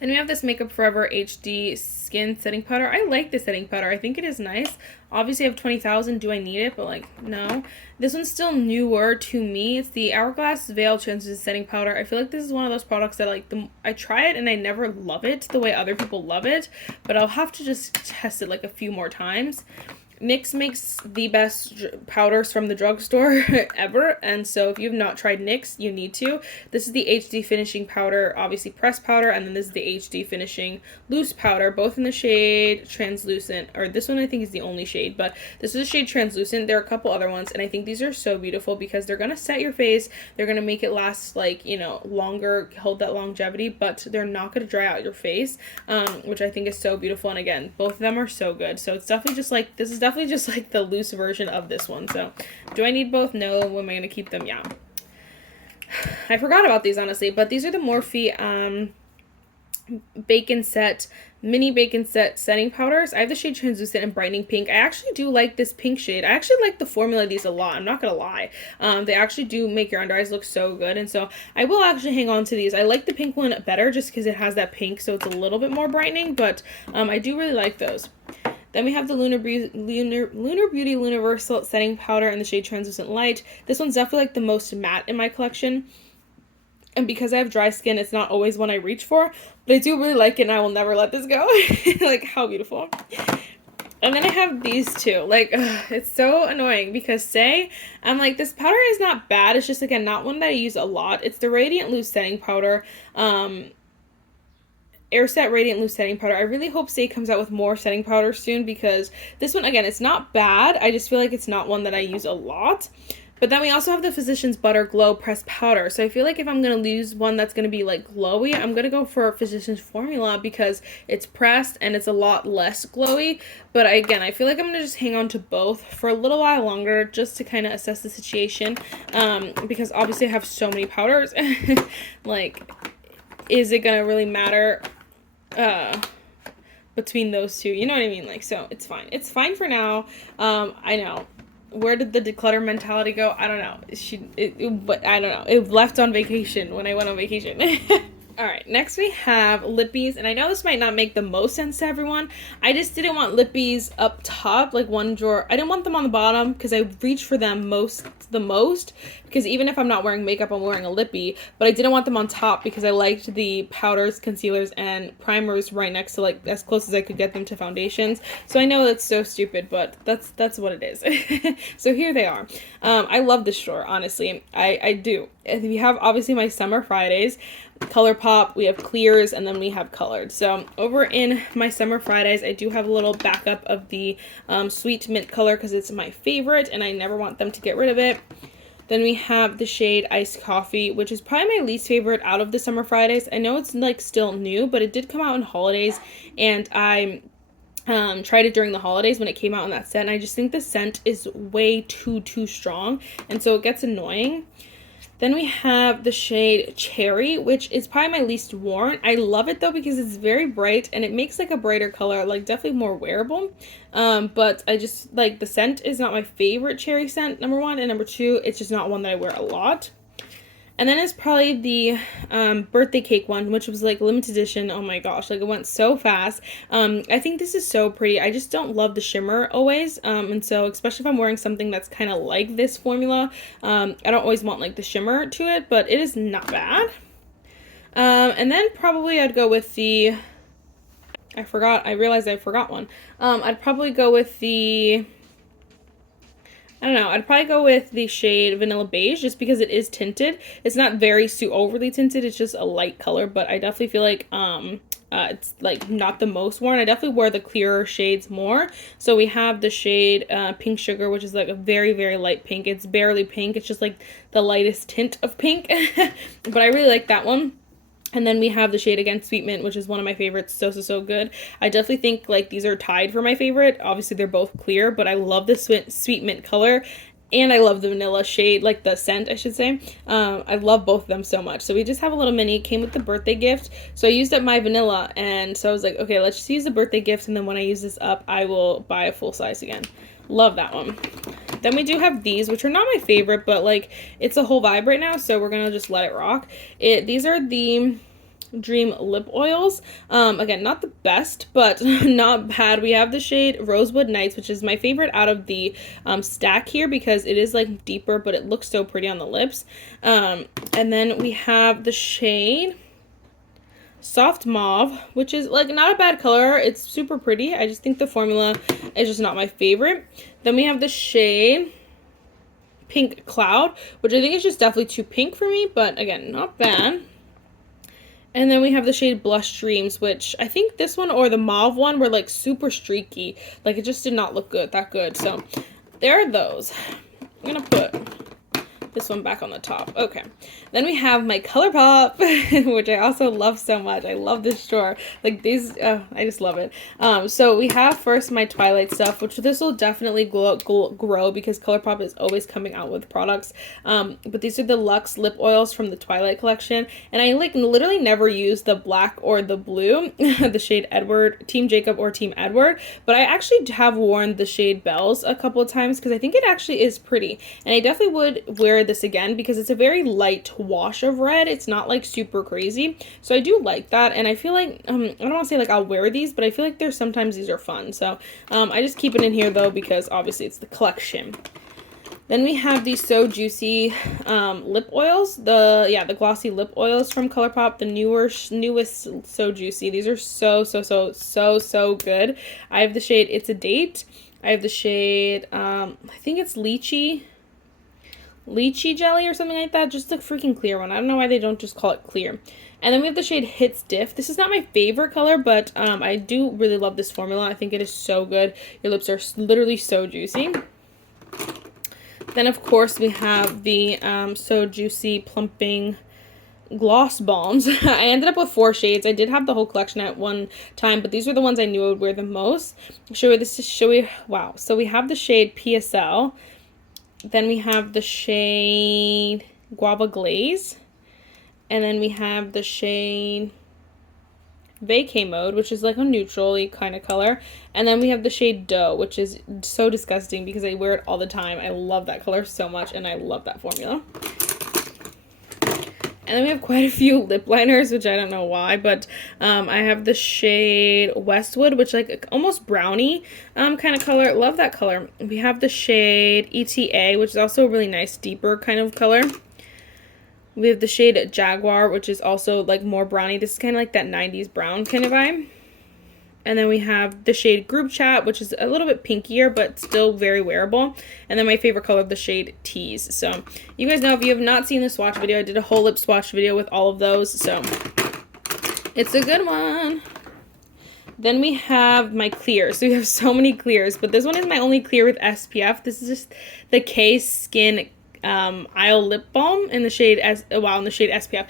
Then we have this Makeup Forever HD Skin Setting Powder. I like this setting powder. I think it is nice. Obviously, I have 20,000. Do I need it? But, like, no. This one's still newer to me. It's the Hourglass Veil Translucent Setting Powder. I feel like this is one of those products that, like, I try it and I never love it the way other people love it. But I'll have to just test it, like, a few more times. NYX makes the best powders from the drugstore ever, and so if you have not tried NYX, you need to. This is the HD Finishing Powder, obviously pressed powder, and then this is the HD Finishing Loose Powder, both in the shade Translucent, or this one I think is the only shade, but this is the shade Translucent. There are a couple other ones, and I think these are so beautiful because they're going to set your face, they're going to make it last, like, you know, longer, hold that longevity, but they're not going to dry out your face, which I think is so beautiful, and again, both of them are so good, so it's definitely just like, this is definitely just like the loose version of this one. So do I need both? No. Am I going to keep them? Yeah. I forgot about these, honestly, but these are the Morphe mini bacon set setting powders. I have the shade Translucent and Brightening Pink. I actually do like this pink shade. I actually like the formula of these a lot. I'm not gonna lie. They actually do make your under eyes look so good, and so I will actually hang on to these. I like the pink one better just because it has that pink, so it's a little bit more brightening, but I do really like those. Then we have the Lunar Beauty Universal Setting Powder in the shade Translucent Light. This one's definitely like the most matte in my collection. And because I have dry skin, it's not always one I reach for, but I do really like it and I will never let this go. Like, how beautiful. And then I have these two. Like, it's so annoying because I'm like, this powder is not bad. It's just, again, not one that I use a lot. It's the Radiant Loose Setting Powder. Airset Radiant Loose Setting Powder. I really hope Say comes out with more setting powder soon because this one, again, it's not bad. I just feel like it's not one that I use a lot. But then we also have the Physicians Butter Glow Pressed Powder. So I feel like if I'm going to use one that's going to be like glowy, I'm going to go for Physicians Formula because it's pressed and it's a lot less glowy. But again, I feel like I'm going to just hang on to both for a little while longer just to kind of assess the situation. Because obviously I have so many powders. Like, is it going to really matter between those two? You know what I mean? Like, so it's fine. It's fine for now. I know. Where did the declutter mentality go? I don't know. But I don't know. It left on vacation when I went on vacation. Alright, next we have lippies, and I know this might not make the most sense to everyone. I just didn't want lippies up top, like one drawer. I didn't want them on the bottom because I reach for them the most, because even if I'm not wearing makeup, I'm wearing a lippy, but I didn't want them on top because I liked the powders, concealers, and primers right next to, like, as close as I could get them to foundations. So I know that's so stupid, but that's what it is. So here they are. I love this drawer, honestly. I do. We have, obviously, my Summer Fridays. ColourPop, we have clears, and then we have colored. So over in my Summer Fridays, I do have a little backup of the Sweet Mint color because it's my favorite and I never want them to get rid of it. Then we have the shade Iced Coffee, which is probably my least favorite out of the Summer Fridays. I know it's like still new, but it did come out in holidays, and I tried it during the holidays when it came out in that scent, and I just think the scent is way too strong, and so it gets annoying. Then we have the shade Cherry, which is probably my least worn. I love it though because it's very bright and it makes like a brighter color, like definitely more wearable. But I just, like, the scent is not my favorite cherry scent, number one, and number two, it's just not one that I wear a lot. And then it's probably the birthday cake one, which was like limited edition. Oh my gosh, like it went so fast. I think this is so pretty. I just don't love the shimmer always. And so especially if I'm wearing something that's kind of like this formula, I don't always want like the shimmer to it, but it is not bad. And then probably I'd go with the, I realized I forgot one. I'd probably go with the, I don't know, I'd probably go with the shade Vanilla Beige just because it is tinted. It's not very overly tinted, it's just a light color, but I definitely feel like it's like not the most worn. I definitely wear the clearer shades more. So we have the shade Pink Sugar, which is like a very light pink. It's barely pink, it's just like the lightest tint of pink. But I really like that one. And then we have the shade again, Sweet Mint, which is one of my favorites. So good. I definitely think like these are tied for my favorite. Obviously they're both clear, but I love the Sweet Mint color. And I love the vanilla shade, like the scent, I should say. I love both of them so much. So we just have a little mini. It came with the birthday gift. So I used up my vanilla. And so I was like, okay, let's just use the birthday gift. And then when I use this up, I will buy a full size again. Love that one. Then we do have these, which are not my favorite, but like it's a whole vibe right now, so we're gonna just let it rock. These are the Dream Lip Oils. Again, not the best, but not bad. We have the shade Rosewood Nights, which is my favorite out of the stack here because it is like deeper, but it looks so pretty on the lips. And then we have the shade Soft Mauve, which is like not a bad color. It's super pretty. I just think the formula is just not my favorite. Then we have the shade Pink Cloud, which I think is just definitely too pink for me, but again, not bad. And then we have the shade Blush Dreams, which I think this one or the mauve one were like super streaky. Like it just did not look that good. So there are those. I'm gonna put this one back on the top. Okay. Then we have my ColourPop, which I also love so much. I love this drawer. Like these, I just love it. So we have first my Twilight stuff, which this will definitely grow because ColourPop is always coming out with products. But these are the Luxe lip oils from the Twilight collection. And I like literally never use the black or the blue, the shade Edward, Team Jacob or Team Edward. But I actually have worn the shade Bells a couple of times because I think it actually is pretty. And I definitely would wear this again because it's a very light wash of red. It's not like super crazy. So I do like that. And I feel like, I don't want to say like I'll wear these, but I feel like there's sometimes these are fun. So I just keep it in here though because obviously it's the collection. Then we have these So Juicy lip oils, the glossy lip oils from ColourPop, the newest So Juicy. These are so good. I have the shade It's a Date. I have the shade, I think it's Lychee Jelly or something like that. Just the freaking clear one. I don't know why they don't just call it clear. And then we have the shade Hits Diff. This is not my favorite color, but I do really love this formula. I think it is so good. Your lips are literally so juicy. Then, of course, we have the So Juicy Plumping Gloss Balms. I ended up with 4 shades. I did have the whole collection at one time, but these are the ones I knew I would wear the most. Wow. So we have the shade PSL. Then we have the shade Guava Glaze. And then we have the shade Vacay Mode, which is like a neutrally kind of color. And then we have the shade Dough, which is so disgusting because I wear it all the time. I love that color so much, and I love that formula. And then we have quite a few lip liners, which I don't know why, but I have the shade Westwood, which like almost brownie kind of color. Love that color. We have the shade ETA, which is also a really nice, deeper kind of color. We have the shade Jaguar, which is also like more brownie. This is kind of like that 90s brown kind of vibe. And then we have the shade Group Chat, which is a little bit pinkier, but still very wearable. And then my favorite color, the shade Tease. So you guys know, if you have not seen the swatch video, I did a whole lip swatch video with all of those. So it's a good one. Then we have my clears. So we have so many clears, but this one is my only clear with SPF. This is just the K-Skin Isle lip balm in the shade SPF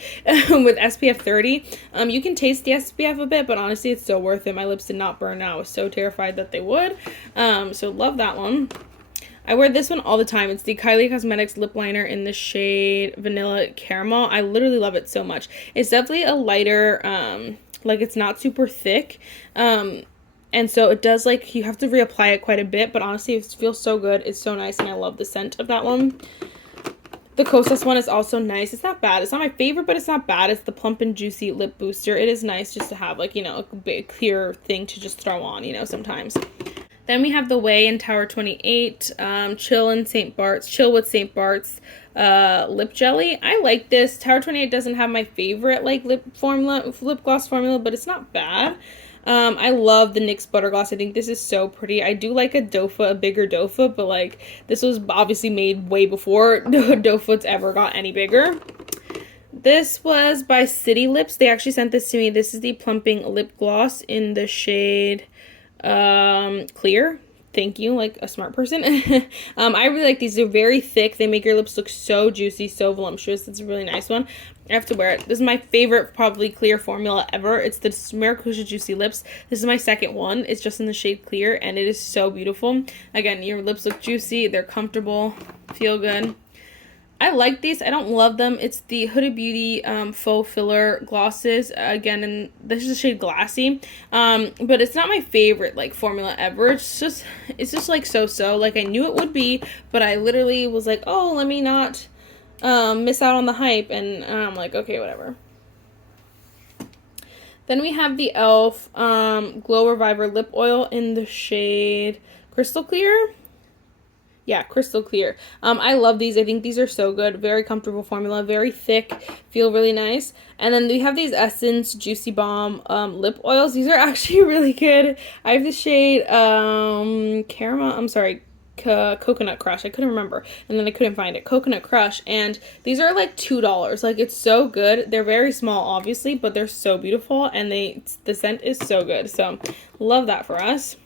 with SPF 30. You can taste the SPF a bit, but honestly it's so worth it. My lips did not burn out. I was so terrified that they would. So love that one. I wear this one all the time. It's the Kylie Cosmetics lip liner in the shade Vanilla Caramel. I literally love it so much. It's definitely a lighter, like it's not super thick. And so it does, like, you have to reapply it quite a bit, but honestly it feels so good. It's so nice, and I love the scent of that one. The Kosas one is also nice. It's not bad. It's not my favorite, but it's not bad. It's the Plump and Juicy Lip Booster. It is nice just to have, like, you know, a big clear thing to just throw on, you know, sometimes. Then we have the Way in Tower 28, Chill with St. Bart's lip jelly. I like this. Tower 28 doesn't have my favorite, like, lip gloss formula, but it's not bad. I love the NYX Butter Gloss. I think this is so pretty. I do like a bigger dofa, but like this was obviously made way before dofa's ever got any bigger. This was by City Lips. They actually sent this to me. This is the Plumping Lip Gloss in the shade Clear. Thank you, like a smart person. I really like these. They're very thick. They make your lips look so juicy, so voluptuous. It's a really nice one. I have to wear it. This is my favorite, probably clear formula ever. It's the Maracuja Juicy Lips. This is my second one. It's just in the shade Clear, and it is so beautiful. Again, your lips look juicy. They're comfortable. Feel good. I like these. I don't love them. It's the Huda Beauty faux filler glosses. Again, and this is the shade Glassy. But it's not my favorite like formula ever. It's just like so. Like I knew it would be, but I literally was like, oh, let me not miss out on the hype, and I'm like, okay, whatever. Then we have the e.l.f. Glow Reviver Lip Oil in the shade Crystal Clear. Yeah, Crystal Clear. I love these. I think these are so good. Very comfortable formula. Very thick. Feel really nice. And then we have these Essence Juicy Bomb lip oils. These are actually really good. I have the shade Coconut Crush. I couldn't remember. And then I couldn't find it. Coconut Crush. And these are like $2. Like, it's so good. They're very small, obviously, but they're so beautiful. And the scent is so good. So, love that for us.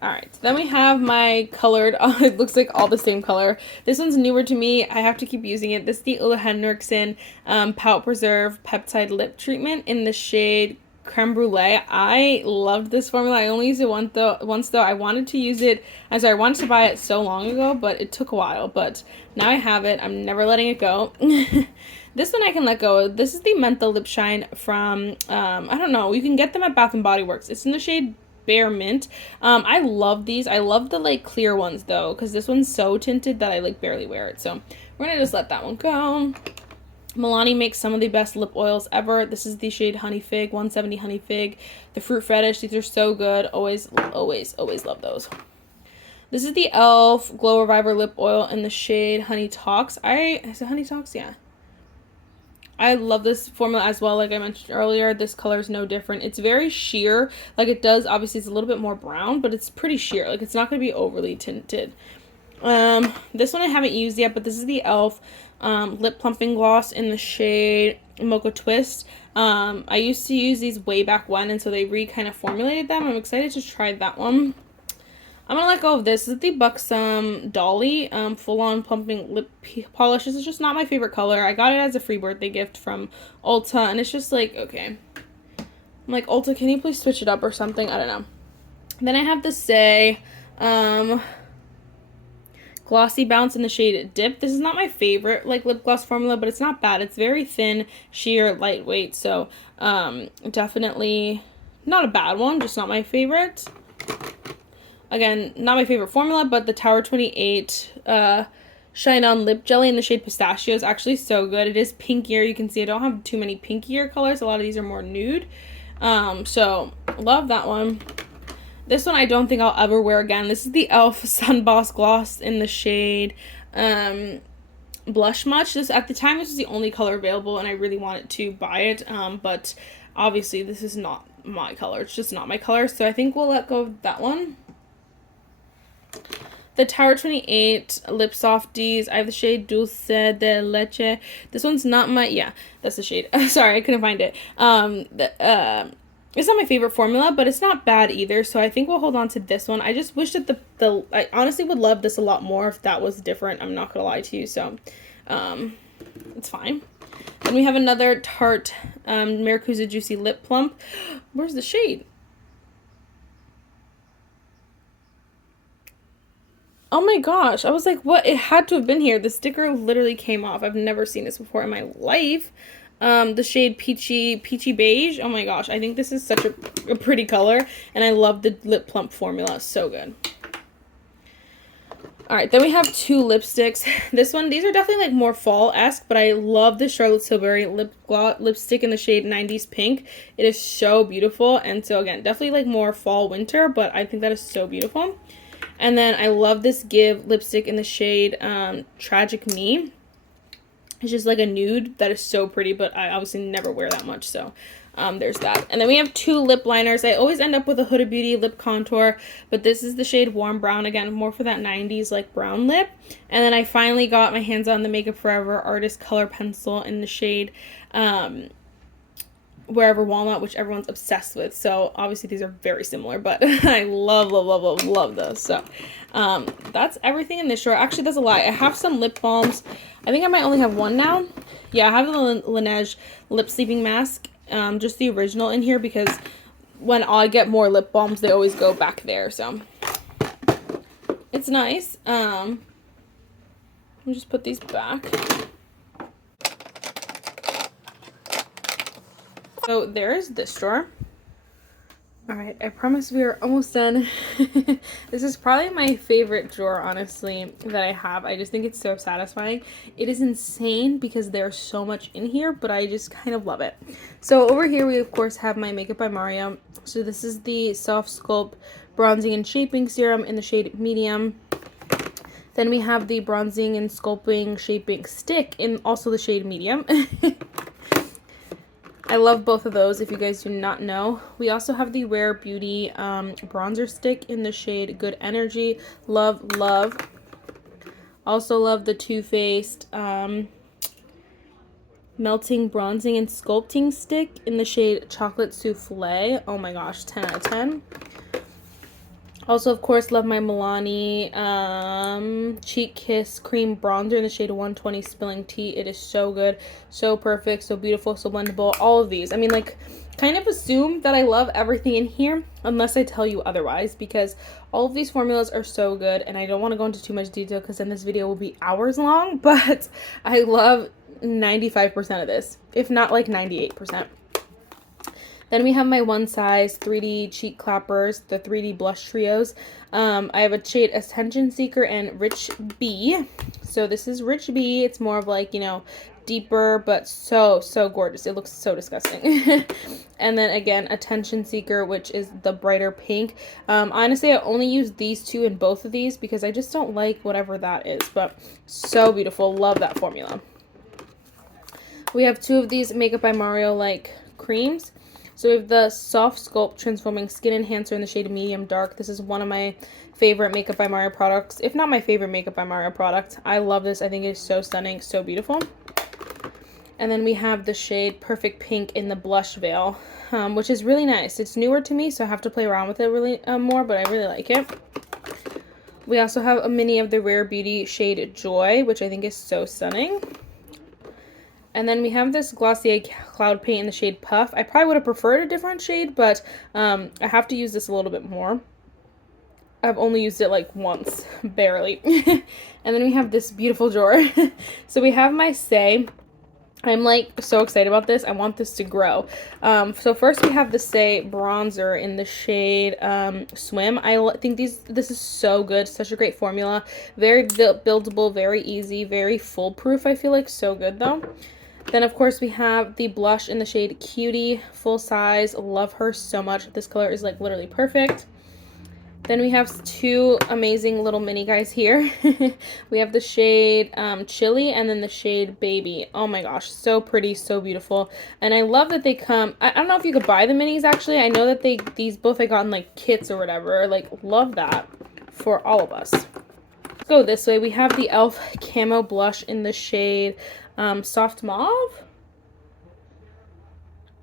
Alright, so then we have my colored, it looks like all the same color. This one's newer to me. I have to keep using it. This is the Ole Henriksen Pout Preserve Peptide Lip Treatment in the shade Creme Brulee. I loved this formula. I only used it once though. I wanted to use it, I wanted to buy it so long ago, but it took a while. But now I have it. I'm never letting it go. This one I can let go of. This is the Menthol Lip Shine from, I don't know, you can get them at Bath & Body Works. It's in the shade Bare Mint. I love these. I love the like clear ones though, because this one's so tinted that I like barely wear it. So we're gonna just let that one go. Milani makes some of the best lip oils ever. This is the shade Honey Fig, 170 Honey Fig. The Fruit Fetish, these are so good. Always love those. This is the e.l.f. Glow Reviver Lip Oil in the shade Honey Talks. Is it Honey Talks? Yeah. I love this formula as well. Like I mentioned earlier, this color is no different. It's very sheer. Like it does, obviously it's a little bit more brown, but it's pretty sheer. Like it's not going to be overly tinted. This one I haven't used yet, but this is the e.l.f. Lip Plumping Gloss in the shade Mocha Twist. I used to use these way back when, and so they kind of formulated them. I'm excited to try that one. I'm going to let go of this. This is the Buxom Dolly Full-On Plumping Lip Polish. This is just not my favorite color. I got it as a free birthday gift from Ulta, and it's just like, okay. I'm like, Ulta, can you please switch it up or something? I don't know. Then I have the Say Glossy Bounce in the shade Dip. This is not my favorite like lip gloss formula, but it's not bad. It's very thin, sheer, lightweight, so definitely not a bad one, just not my favorite. Again, not my favorite formula, but the Tower 28 Shine On Lip Jelly in the shade Pistachio is actually so good. It is pinkier. You can see I don't have too many pinkier colors. A lot of these are more nude. So, love that one. This one I don't think I'll ever wear again. This is the e.l.f. Sun Boss Gloss in the shade Blush Much. This, at the time, this was the only color available, and I really wanted to buy it. But obviously, this is not my color. It's just not my color. So, I think we'll let go of that one. The Tower 28 Lip Softies. I have the shade Dulce de Leche. This one's not my, yeah, that's the shade. Sorry, I couldn't find it. It's not my favorite formula, but it's not bad either. So I think we'll hold on to this one. I just wish that I honestly would love this a lot more if that was different. I'm not gonna lie to you. So, it's fine. Then we have another Tarte Maracuja Juicy Lip Plump. Where's the shade? Oh my gosh, I was like, what? It had to have been here. The sticker literally came off. I've never seen this before in my life. The shade Peachy Beige. Oh my gosh, I think this is such a pretty color, and I love the Lip Plump formula. So good. Alright, then we have two lipsticks. This one, these are definitely like more fall-esque, but I love the Charlotte Tilbury lipstick in the shade 90s Pink. It is so beautiful, and so again, definitely like more fall-winter, but I think that is so beautiful. And then I love this Give lipstick in the shade Tragic Me. It's just like a nude that is so pretty, but I obviously never wear that much, so there's that. And then we have two lip liners. I always end up with a Huda Beauty lip contour, but this is the shade Warm Brown, again, more for that 90s like brown lip. And then I finally got my hands on the Makeup Forever Artist Color Pencil in the shade Wherever Walnut, which everyone's obsessed with. So obviously these are very similar, but I love those. So that's everything in this drawer. Actually, that's a lie. I have some lip balms. I think I might only have one now. Yeah, I have the Laneige lip sleeping mask, just the original in here, because when I get more lip balms, they always go back there. So it's nice. Let me just put these back. So there's this drawer. Alright, I promise we are almost done. This is probably my favorite drawer, honestly, that I have. I just think it's so satisfying. It is insane because there's so much in here, but I just kind of love it. So over here we of course have my Makeup by Mario. So this is the Soft Sculpt Bronzing and Shaping Serum in the shade Medium. Then we have the Bronzing and Sculpting Shaping Stick in also the shade Medium. I love both of those, if you guys do not know. We also have the Rare Beauty bronzer stick in the shade Good Energy. Love. Also love the Too Faced Melting Bronzing and Sculpting stick in the shade Chocolate Souffle. Oh my gosh, 10 out of 10. Also, of course, love my Milani Cheek Kiss Cream Bronzer in the shade 120 Spilling Tea. It is so good, so perfect, so beautiful, so blendable. All of these. I mean, like, kind of assume that I love everything in here unless I tell you otherwise, because all of these formulas are so good, and I don't want to go into too much detail because then this video will be hours long, but I love 95% of this, if not like 98%. Then we have my One Size 3D Cheek Clappers, the 3D Blush Trios. I have a shade Attention Seeker and Rich B. So this is Rich B. It's more of like, you know, deeper, but so gorgeous. It looks so disgusting. And then again, Attention Seeker, which is the brighter pink. Honestly, I only use these two in both of these because I just don't like whatever that is. But so beautiful. Love that formula. We have two of these Makeup by Mario like creams. So we have the Soft Sculpt Transforming Skin Enhancer in the shade Medium Dark. This is one of my favorite Makeup by Mario products, if not my favorite Makeup by Mario product. I love this. I think it is so stunning, so beautiful. And then we have the shade Perfect Pink in the Blush Veil, which is really nice. It's newer to me, so I have to play around with it really more, but I really like it. We also have a mini of the Rare Beauty shade Joy, which I think is so stunning. And then we have this Glossier Cloud Paint in the shade Puff. I probably would have preferred a different shade, but I have to use this a little bit more. I've only used it like once, barely. And then we have this beautiful drawer. So we have my Say. I'm like so excited about this. I want this to grow. So first we have the Say bronzer in the shade Swim. I think this is so good. Such a great formula. Very buildable, very easy, very foolproof. I feel like so good though. Then, of course, we have the blush in the shade Cutie, full size. Love her so much. This color is, like, literally perfect. Then we have two amazing little mini guys here. We have the shade Chili and then the shade Baby. Oh, my gosh. So pretty, so beautiful. And I love that they come... I don't know if you could buy the minis, actually. I know that these both I got in, like, kits or whatever. Like, love that for all of us. Let's go this way. We have the e.l.f. Camo Blush in the shade... Soft Mauve?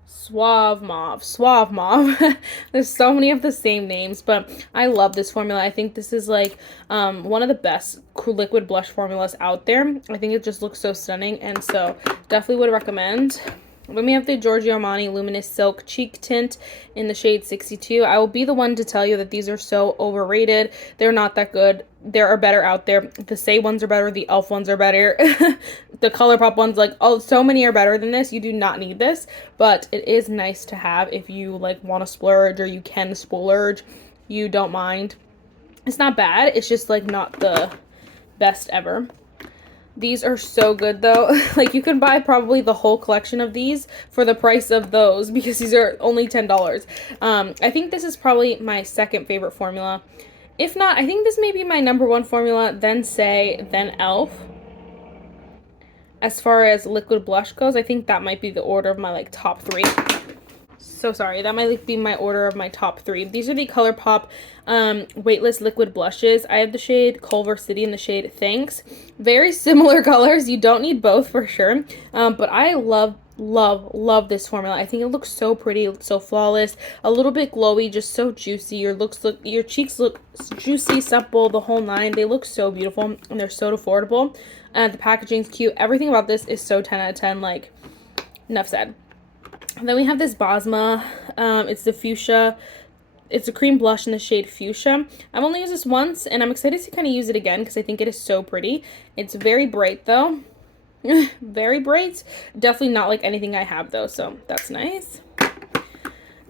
Suave Mauve. There's so many of the same names, but I love this formula. I think this is like one of the best liquid blush formulas out there. I think it just looks so stunning, and so definitely would recommend. Then we have the Giorgio Armani Luminous Silk Cheek Tint in the shade 62. I will be the one to tell you that these are so overrated. They're not that good. There are better out there. The Say ones are better. The e.l.f. ones are better. The ColourPop ones, like, oh, so many are better than this. You do not need this, but it is nice to have if you, like, want to splurge or you can splurge. You don't mind. It's not bad. It's just, like, not the best ever. These are so good though. Like, you can buy probably the whole collection of these for the price of those because these are only $10. I think this is probably my second favorite formula. If not, I think this may be my #1 formula, then Say, then e.l.f. As far as liquid blush goes, I think that might be the order of my like top 3. So sorry, that might be my order of my top 3. These are the ColourPop Weightless Liquid Blushes. I have the shade Culver City and the shade Thanks. Very similar colors. You don't need both for sure. But I love this formula. I think it looks so pretty, so flawless, a little bit glowy, just so juicy. Your cheeks look juicy, supple, the whole 9. They look so beautiful and they're so affordable. The packaging's cute. Everything about this is so 10 out of 10. Like, enough said. And then we have this Bosma. It's the fuchsia. It's a cream blush in the shade Fuchsia. I've only used this once, and I'm excited to kind of use it again because I think it is so pretty. It's very bright, though. Very bright. Definitely not like anything I have, though, so that's nice.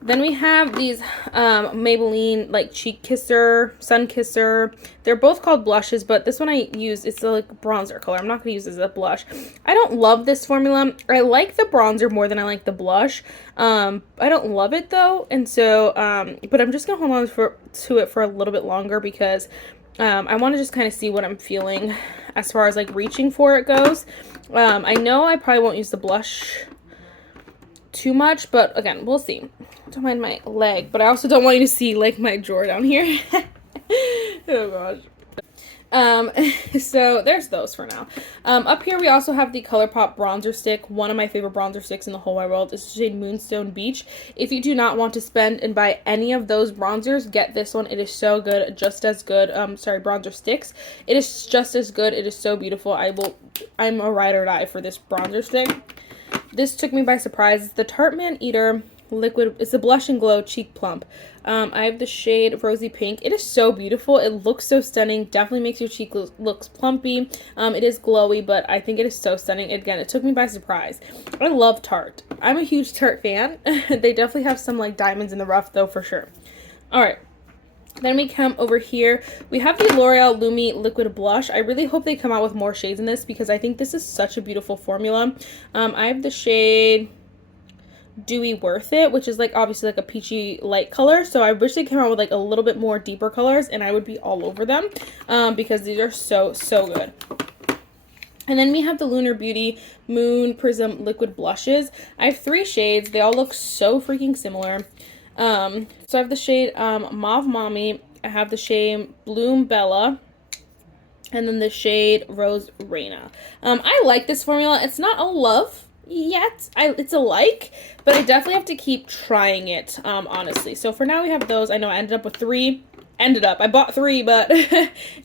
Then we have these Maybelline like Cheek Kisser, Sun Kisser. They're both called blushes, but this one I use, it's a like bronzer color. I'm not going to use this as a blush. I don't love this formula. I like the bronzer more than I like the blush. I don't love it though, and so, but I'm just going to hold on to it for a little bit longer because I want to just kind of see what I'm feeling as far as like reaching for it goes. I know I probably won't use the blush too much, but again, we'll see. Don't mind my leg, but I also don't want you to see like my drawer down here. Oh gosh. So there's those for now. Up here we also have the ColourPop bronzer stick. One of my favorite bronzer sticks in the whole wide world is the shade Moonstone Beach. If you do not want to spend and buy any of those bronzers, get this one. It is so good, just as good. Bronzer sticks. It is just as good. It is so beautiful. I'm a ride or die for this bronzer stick. This took me by surprise. It's the Tarte Man Eater liquid. It's the Blush and Glow Cheek Plump. I have the shade Rosy Pink. It is so beautiful. It looks so stunning. Definitely makes your cheek looks plumpy. It is glowy, but I think it is so stunning. Again, it took me by surprise. I love Tarte. I'm a huge Tarte fan. They definitely have some like diamonds in the rough though, for sure. All right. Then we come over here. We have the L'Oreal Lumi Liquid Blush. I really hope they come out with more shades in this because I think this is such a beautiful formula. I have the shade Dewy Worth It, which is like obviously like a peachy light color, so I wish they came out with like a little bit more deeper colors and I would be all over them because these are so good. And then we have the Lunar Beauty Moon Prism Liquid Blushes. I have 3 shades. They all look so freaking similar. So I have the shade Mauve Mommy, I have the shade Bloom Bella, and then the shade Rose Reina. I like this formula. It's not a love yet. It's a like, but I definitely have to keep trying it, honestly. So for now we have those. I know I ended up with 3. I bought 3, but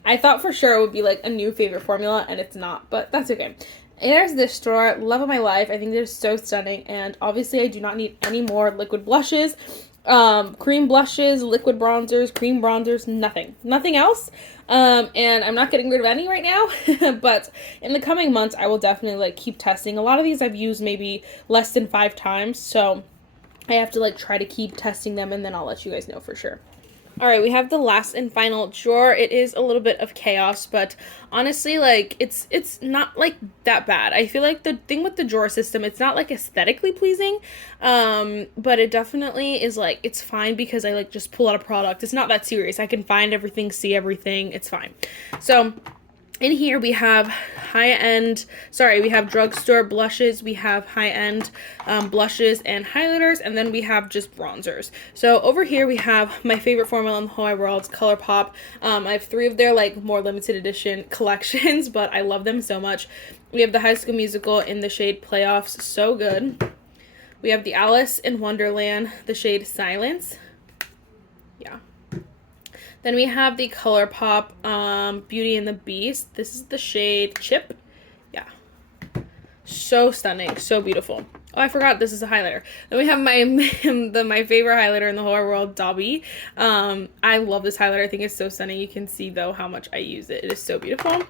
I thought for sure it would be like a new favorite formula, and it's not, but that's okay. And there's this drawer, love of my life. I think they're so stunning, and obviously I do not need any more liquid blushes, cream blushes, liquid bronzers, cream bronzers, nothing else. And I'm not getting rid of any right now, but in the coming months, I will definitely like keep testing. A lot of these I've used maybe less than 5 times, so I have to like try to keep testing them, and then I'll let you guys know for sure. All right, we have the last and final drawer. It is a little bit of chaos, but honestly, like, it's not, like, that bad. I feel like the thing with the drawer system, it's not, like, aesthetically pleasing, but it definitely is, like, it's fine because I, like, just pull out a product. It's not that serious. I can find everything, see everything. It's fine. So in here we have we have drugstore blushes, we have high-end blushes and highlighters, and then we have just bronzers. So over here we have my favorite formula in the whole wide world, ColourPop. I have 3 of their like more limited edition collections, but I love them so much. We have the High School Musical in the shade Playoffs, so good. We have the Alice in Wonderland, the shade Silence. Yeah. Then we have the ColourPop Beauty and the Beast. This is the shade Chip. Yeah. So stunning. So beautiful. Oh, I forgot this is a highlighter. Then we have my favorite highlighter in the whole world, Dobby. I love this highlighter. I think it's so stunning. You can see, though, how much I use it. It is so beautiful.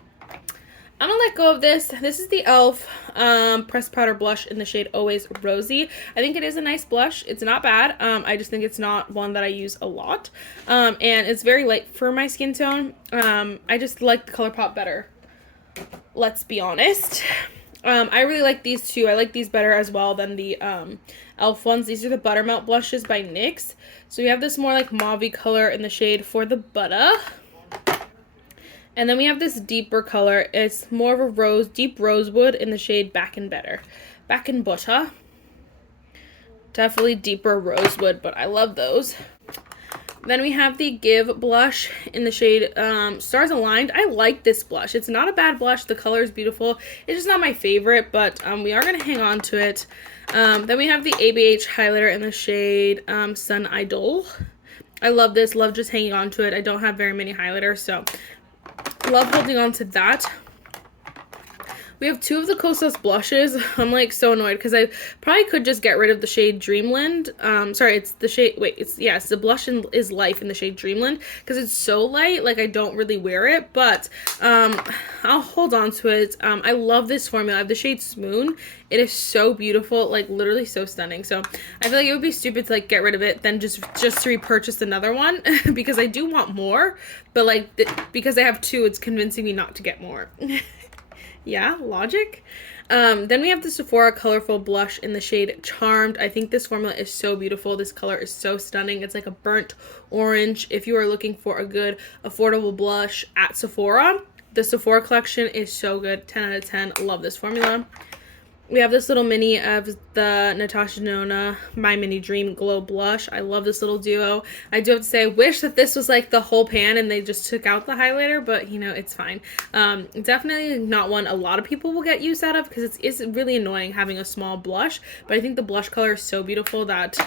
I'm gonna let go of this. This is the e.l.f. Pressed Powder Blush in the shade Always Rosy. I think it is a nice blush. It's not bad. I just think it's not one that I use a lot. And it's very light for my skin tone. I just like the ColourPop better. Let's be honest. I really like these two. I like these better as well than the e.l.f. ones. These are the Buttermelt blushes by NYX. So we have this more like mauve color in the shade For the Butter. And then we have this deeper color. It's more of a deep rosewood in the shade Back and Butter. Definitely deeper rosewood, but I love those. Then we have the Give blush in the shade Stars Aligned. I like this blush. It's not a bad blush. The color is beautiful. It's just not my favorite, but we are going to hang on to it. Then we have the ABH highlighter in the shade Sun Idol. I love this. Love just hanging on to it. I don't have very many highlighters, so love holding on to that. We have 2 of the Kosas blushes. I'm like so annoyed because I probably could just get rid of the shade Dreamland. It's the shade, it's the blush is Life in the shade Dreamland because it's so light, like I don't really wear it, but I'll hold on to it. I love this formula. I have the shade Swoon. It is so beautiful, like literally so stunning. So I feel like it would be stupid to like get rid of it, then just to repurchase another one because I do want more, but like because I have 2, it's convincing me not to get more. Yeah, logic. Then we have the Sephora Colorful Blush in the shade Charmed. I think this formula is so beautiful. This color is so stunning. It's like a burnt orange. If you are looking for a good, affordable blush at Sephora, the Sephora collection is so good. 10 out of 10. Love this formula. We have this little mini of the Natasha Denona My Mini Dream Glow Blush. I love this little duo. I do have to say, I wish that this was like the whole pan and they just took out the highlighter, but you know, it's fine. Definitely not one a lot of people will get use out of because it's really annoying having a small blush, but I think the blush color is so beautiful that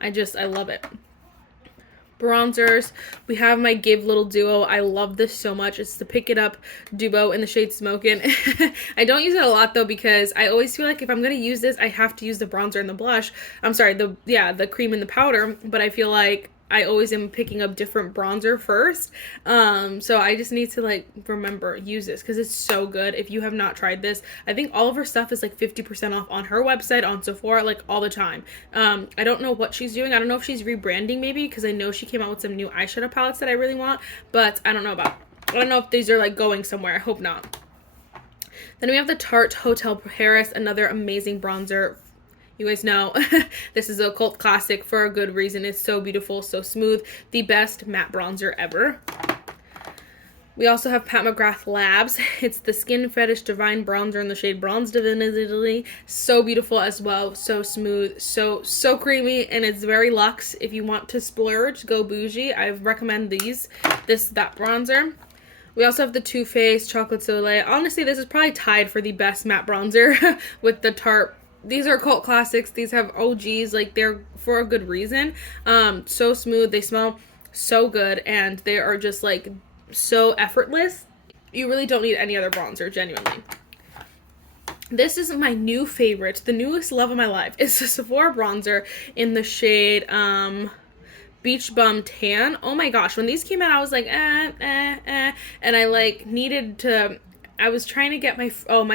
I love it. Bronzers, we have my Give Little Duo. I love this so much. It's the Pick It Up Duo in the shade Smokin'. I don't use it a lot though because I always feel like if I'm gonna use this, I have to use the bronzer and the blush. I'm sorry, the cream and the powder, but I feel like I always am picking up different bronzer first. So I just need to like remember, use this because it's so good. If you have not tried this, I think all of her stuff is like 50% off on her website, on Sephora, like all the time. I don't know what she's doing. I don't know if she's rebranding maybe because I know she came out with some new eyeshadow palettes that I really want, but I don't know if these are like going somewhere. I hope not. Then we have the Tarte Hotel Paris, another amazing bronzer. You guys know this is a cult classic for a good reason. It's so beautiful, so smooth. The best matte bronzer ever. We also have Pat McGrath Labs. It's the Skin Fetish Divine Bronzer in the shade Bronze Divinity. So beautiful as well. So smooth. So creamy. And it's very luxe. If you want to splurge, go bougie. I recommend that bronzer. We also have the Too Faced Chocolate Soleil. Honestly, this is probably tied for the best matte bronzer with the Tarte. These are cult classics. These have OGs. Like, they're for a good reason. So smooth. They smell so good. And they are just, like, so effortless. You really don't need any other bronzer, genuinely. This is my new favorite. The newest love of my life. It's the Sephora bronzer in the shade, Beach Bum Tan. Oh my gosh. When these came out, I was like, And I, like, needed to... I was trying to get my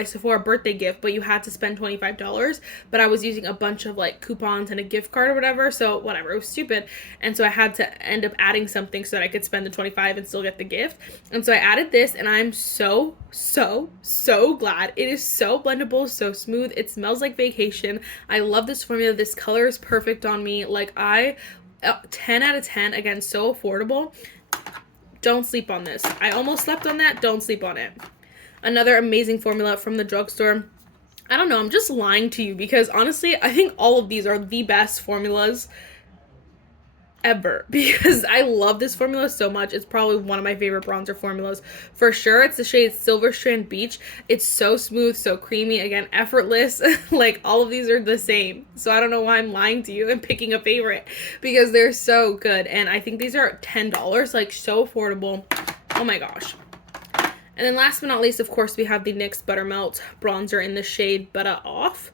Sephora birthday gift, but you had to spend $25, but I was using a bunch of like coupons and a gift card or whatever, so whatever, it was stupid. And so I had to end up adding something so that I could spend the $25 and still get the gift. And so I added this and I'm so glad. It is so blendable, so smooth. It smells like vacation. I love this formula. This color is perfect on me. Like 10 out of 10. Again, so affordable. Don't sleep on this. I almost slept on that. Don't sleep on it. Another amazing formula from the drugstore. I don't know, I'm just lying to you because honestly, I think all of these are the best formulas ever because I love this formula so much. It's probably one of my favorite bronzer formulas for sure. It's the shade Silver Strand Beach. It's so smooth, so creamy, again, effortless. Like, all of these are the same. So I don't know why I'm lying to you and picking a favorite because they're so good. And I think these are $10, like so affordable. Oh my gosh. And then last but not least, of course, we have the NYX Buttermelt bronzer in the shade Butter Off.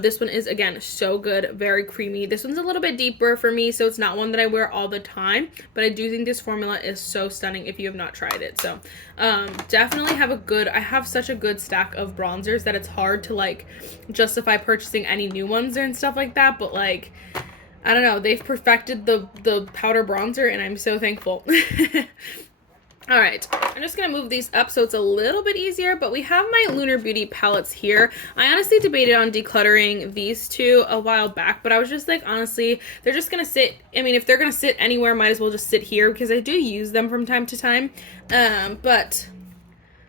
This one is, again, so good, very creamy. This one's a little bit deeper for me, so it's not one that I wear all the time, but I do think this formula is so stunning if you have not tried it. So definitely I have such a good stack of bronzers that it's hard to, like, justify purchasing any new ones and stuff like that, but, like, I don't know, they've perfected the powder bronzer, and I'm so thankful. All right, I'm just going to move these up so it's a little bit easier, but we have my Lunar Beauty palettes here. I honestly debated on decluttering these two a while back, but I was just like, honestly, they're just going to sit, I mean, if they're going to sit anywhere, might as well just sit here because I do use them from time to time, but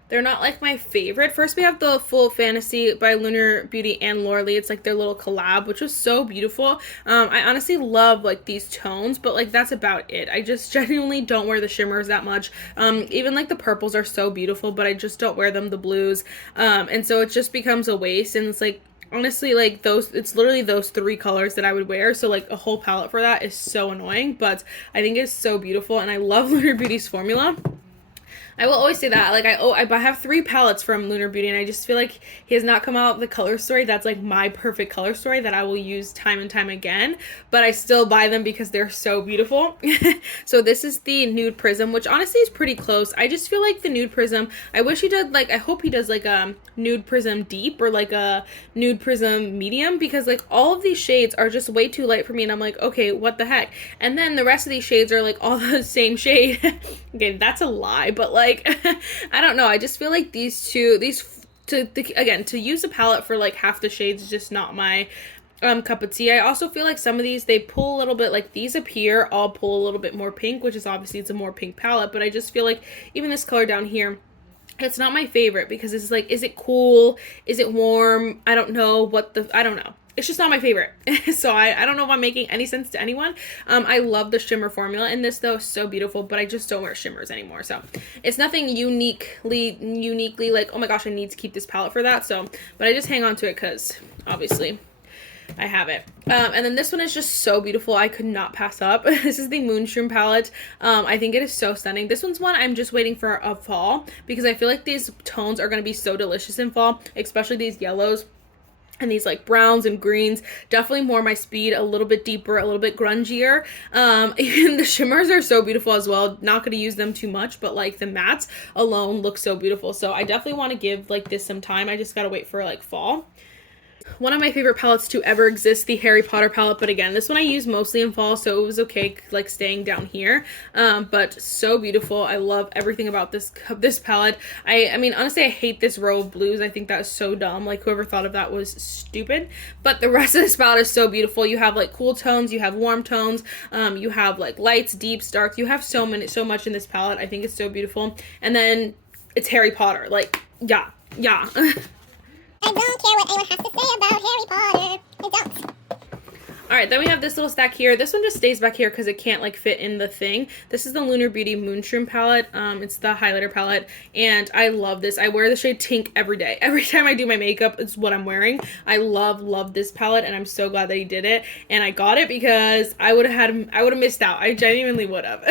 they're not like my favorite. First, we have the Full Fantasy by Lunar Beauty and Laura Lee. It's like their little collab, which was so beautiful. I honestly love like these tones, but like that's about it. I just genuinely don't wear the shimmers that much. Even like the purples are so beautiful, but I just don't wear them, the blues. And so it just becomes a waste. And it's like, honestly, like it's literally those three colors that I would wear. So like a whole palette for that is so annoying, but I think it's so beautiful. And I love Lunar Beauty's formula. I will always say that, like, I have 3 palettes from Lunar Beauty, and I just feel like he has not come out with the color story that's, like, my perfect color story that I will use time and time again, but I still buy them because they're so beautiful. So this is the Nude Prism, which honestly is pretty close. I just feel like the Nude Prism, I wish he did, like, I hope he does, like, a Nude Prism Deep or, like, a Nude Prism Medium, because, like, all of these shades are just way too light for me, and I'm like, okay, what the heck? And then the rest of these shades are, like, all the same shade. Okay, that's a lie, but, like, I don't know, I just feel like again, to use a palette for like half the shades is just not my cup of tea. I also feel like some of these, they pull a little bit, like these up here all pull a little bit more pink, which is obviously it's a more pink palette, but I just feel like even this color down here, It's not my favorite because it's like, is it cool? Is it warm? I don't know I don't know. It's just not my favorite. So I don't know if I'm making any sense to anyone. I love the shimmer formula in this though, so beautiful, but I just don't wear shimmers anymore. So it's nothing uniquely like, oh my gosh, I need to keep this palette for that. So, but I just hang on to it because obviously I have it. And then this one is just so beautiful. I could not pass up. This is the Moonshroom palette. I think it is so stunning. This one's one I'm just waiting for a fall because I feel like these tones are going to be so delicious in fall, especially these yellows and these like browns and greens. Definitely more my speed, a little bit deeper, a little bit grungier. Even the shimmers are so beautiful as well. Not going to use them too much, but like the mattes alone look so beautiful. So I definitely want to give like this some time. I just got to wait for like fall. One of my favorite palettes to ever exist, the Harry Potter palette, but again, this one I use mostly in fall, so it was okay like staying down here, but so beautiful. I love everything about this palette. I mean, honestly, I hate this row of blues. I think that's so dumb. Like, whoever thought of that was stupid, but the rest of this palette is so beautiful. You have like cool tones, you have warm tones, you have like lights, deeps, darks. You have so much in this palette. I think it's so beautiful. And then it's Harry Potter. Like, yeah. I don't care what anyone has to say about Harry Potter. I don't. Alright, then we have this little stack here. This one just stays back here because it can't like fit in the thing. This is the Lunar Beauty Moonshroom palette. It's the highlighter palette, and I love this. I wear the shade Tink every day. Every time I do my makeup, it's what I'm wearing. I love this palette, and I'm so glad that he did it. And I got it because I would have missed out. I genuinely would have.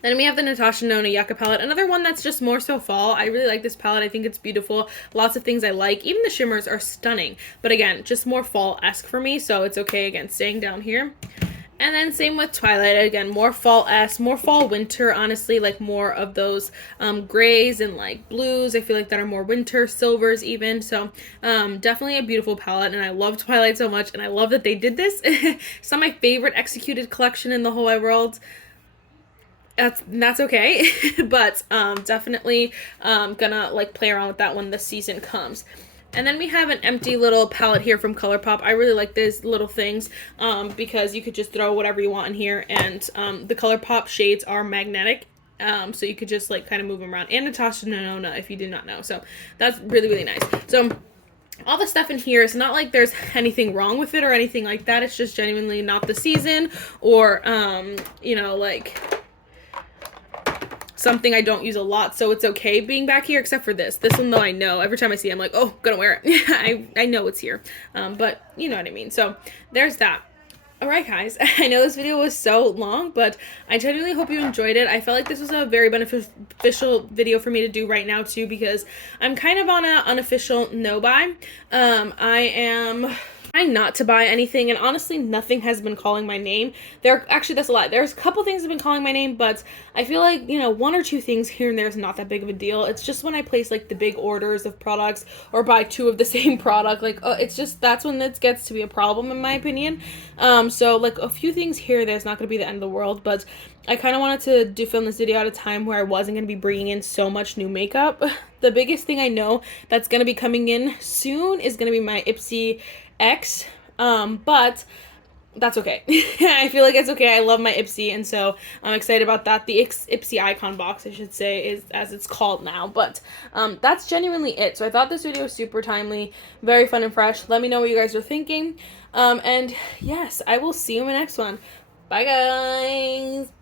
Then we have the Natasha Nona Yucca palette, another one that's just more so fall. I really like this palette. I think it's beautiful. Lots of things I like. Even the shimmers are stunning. But again, just more fall-esque for me, so it's okay, again, staying down here. And then same with Twilight. Again, more fall-esque, more fall-winter, honestly, like more of those grays and like blues. I feel like that are more winter, silvers even. So definitely a beautiful palette, and I love Twilight so much, and I love that they did this. It's not my favorite executed collection in the whole wide world. That's okay. But definitely gonna like play around with that when the season comes. And then we have an empty little palette here from ColourPop. I really like these little things because you could just throw whatever you want in here, and the ColourPop shades are magnetic. So you could just like kind of move them around. And Natasha Nona, if you did not know. So that's really nice. So all the stuff in here, it's not like there's anything wrong with it or anything like that. It's just genuinely not the season, or you know, like something I don't use a lot, so it's okay being back here, except for this one though. I know every time I see it, I'm like, oh, gonna wear it. I know it's here, but you know what I mean. So there's that. Alright guys, I know this video was so long, but I genuinely hope you enjoyed it. I felt like this was a very beneficial video for me to do right now too, because I'm kind of on an unofficial no buy. I am trying not to buy anything, and honestly nothing has been calling my name. Actually, that's a lie. There's a couple things that have been calling my name, but I feel like, you know, one or two things here and there is not that big of a deal. It's just when I place like the big orders of products or buy two of the same product, like it's just, that's when it gets to be a problem in my opinion. So like a few things here there's not going to be the end of the world, but I kind of wanted to film this video at a time where I wasn't going to be bringing in so much new makeup. The biggest thing I know that's going to be coming in soon is going to be my Ipsy X, but that's okay. I feel like it's okay. I love my Ipsy, and so I'm excited about that. The Ipsy icon box, I should say, is as it's called now, but that's genuinely it. So I thought this video was super timely, very fun and fresh. Let me know what you guys are thinking, and yes, I will see you in the next one. Bye guys.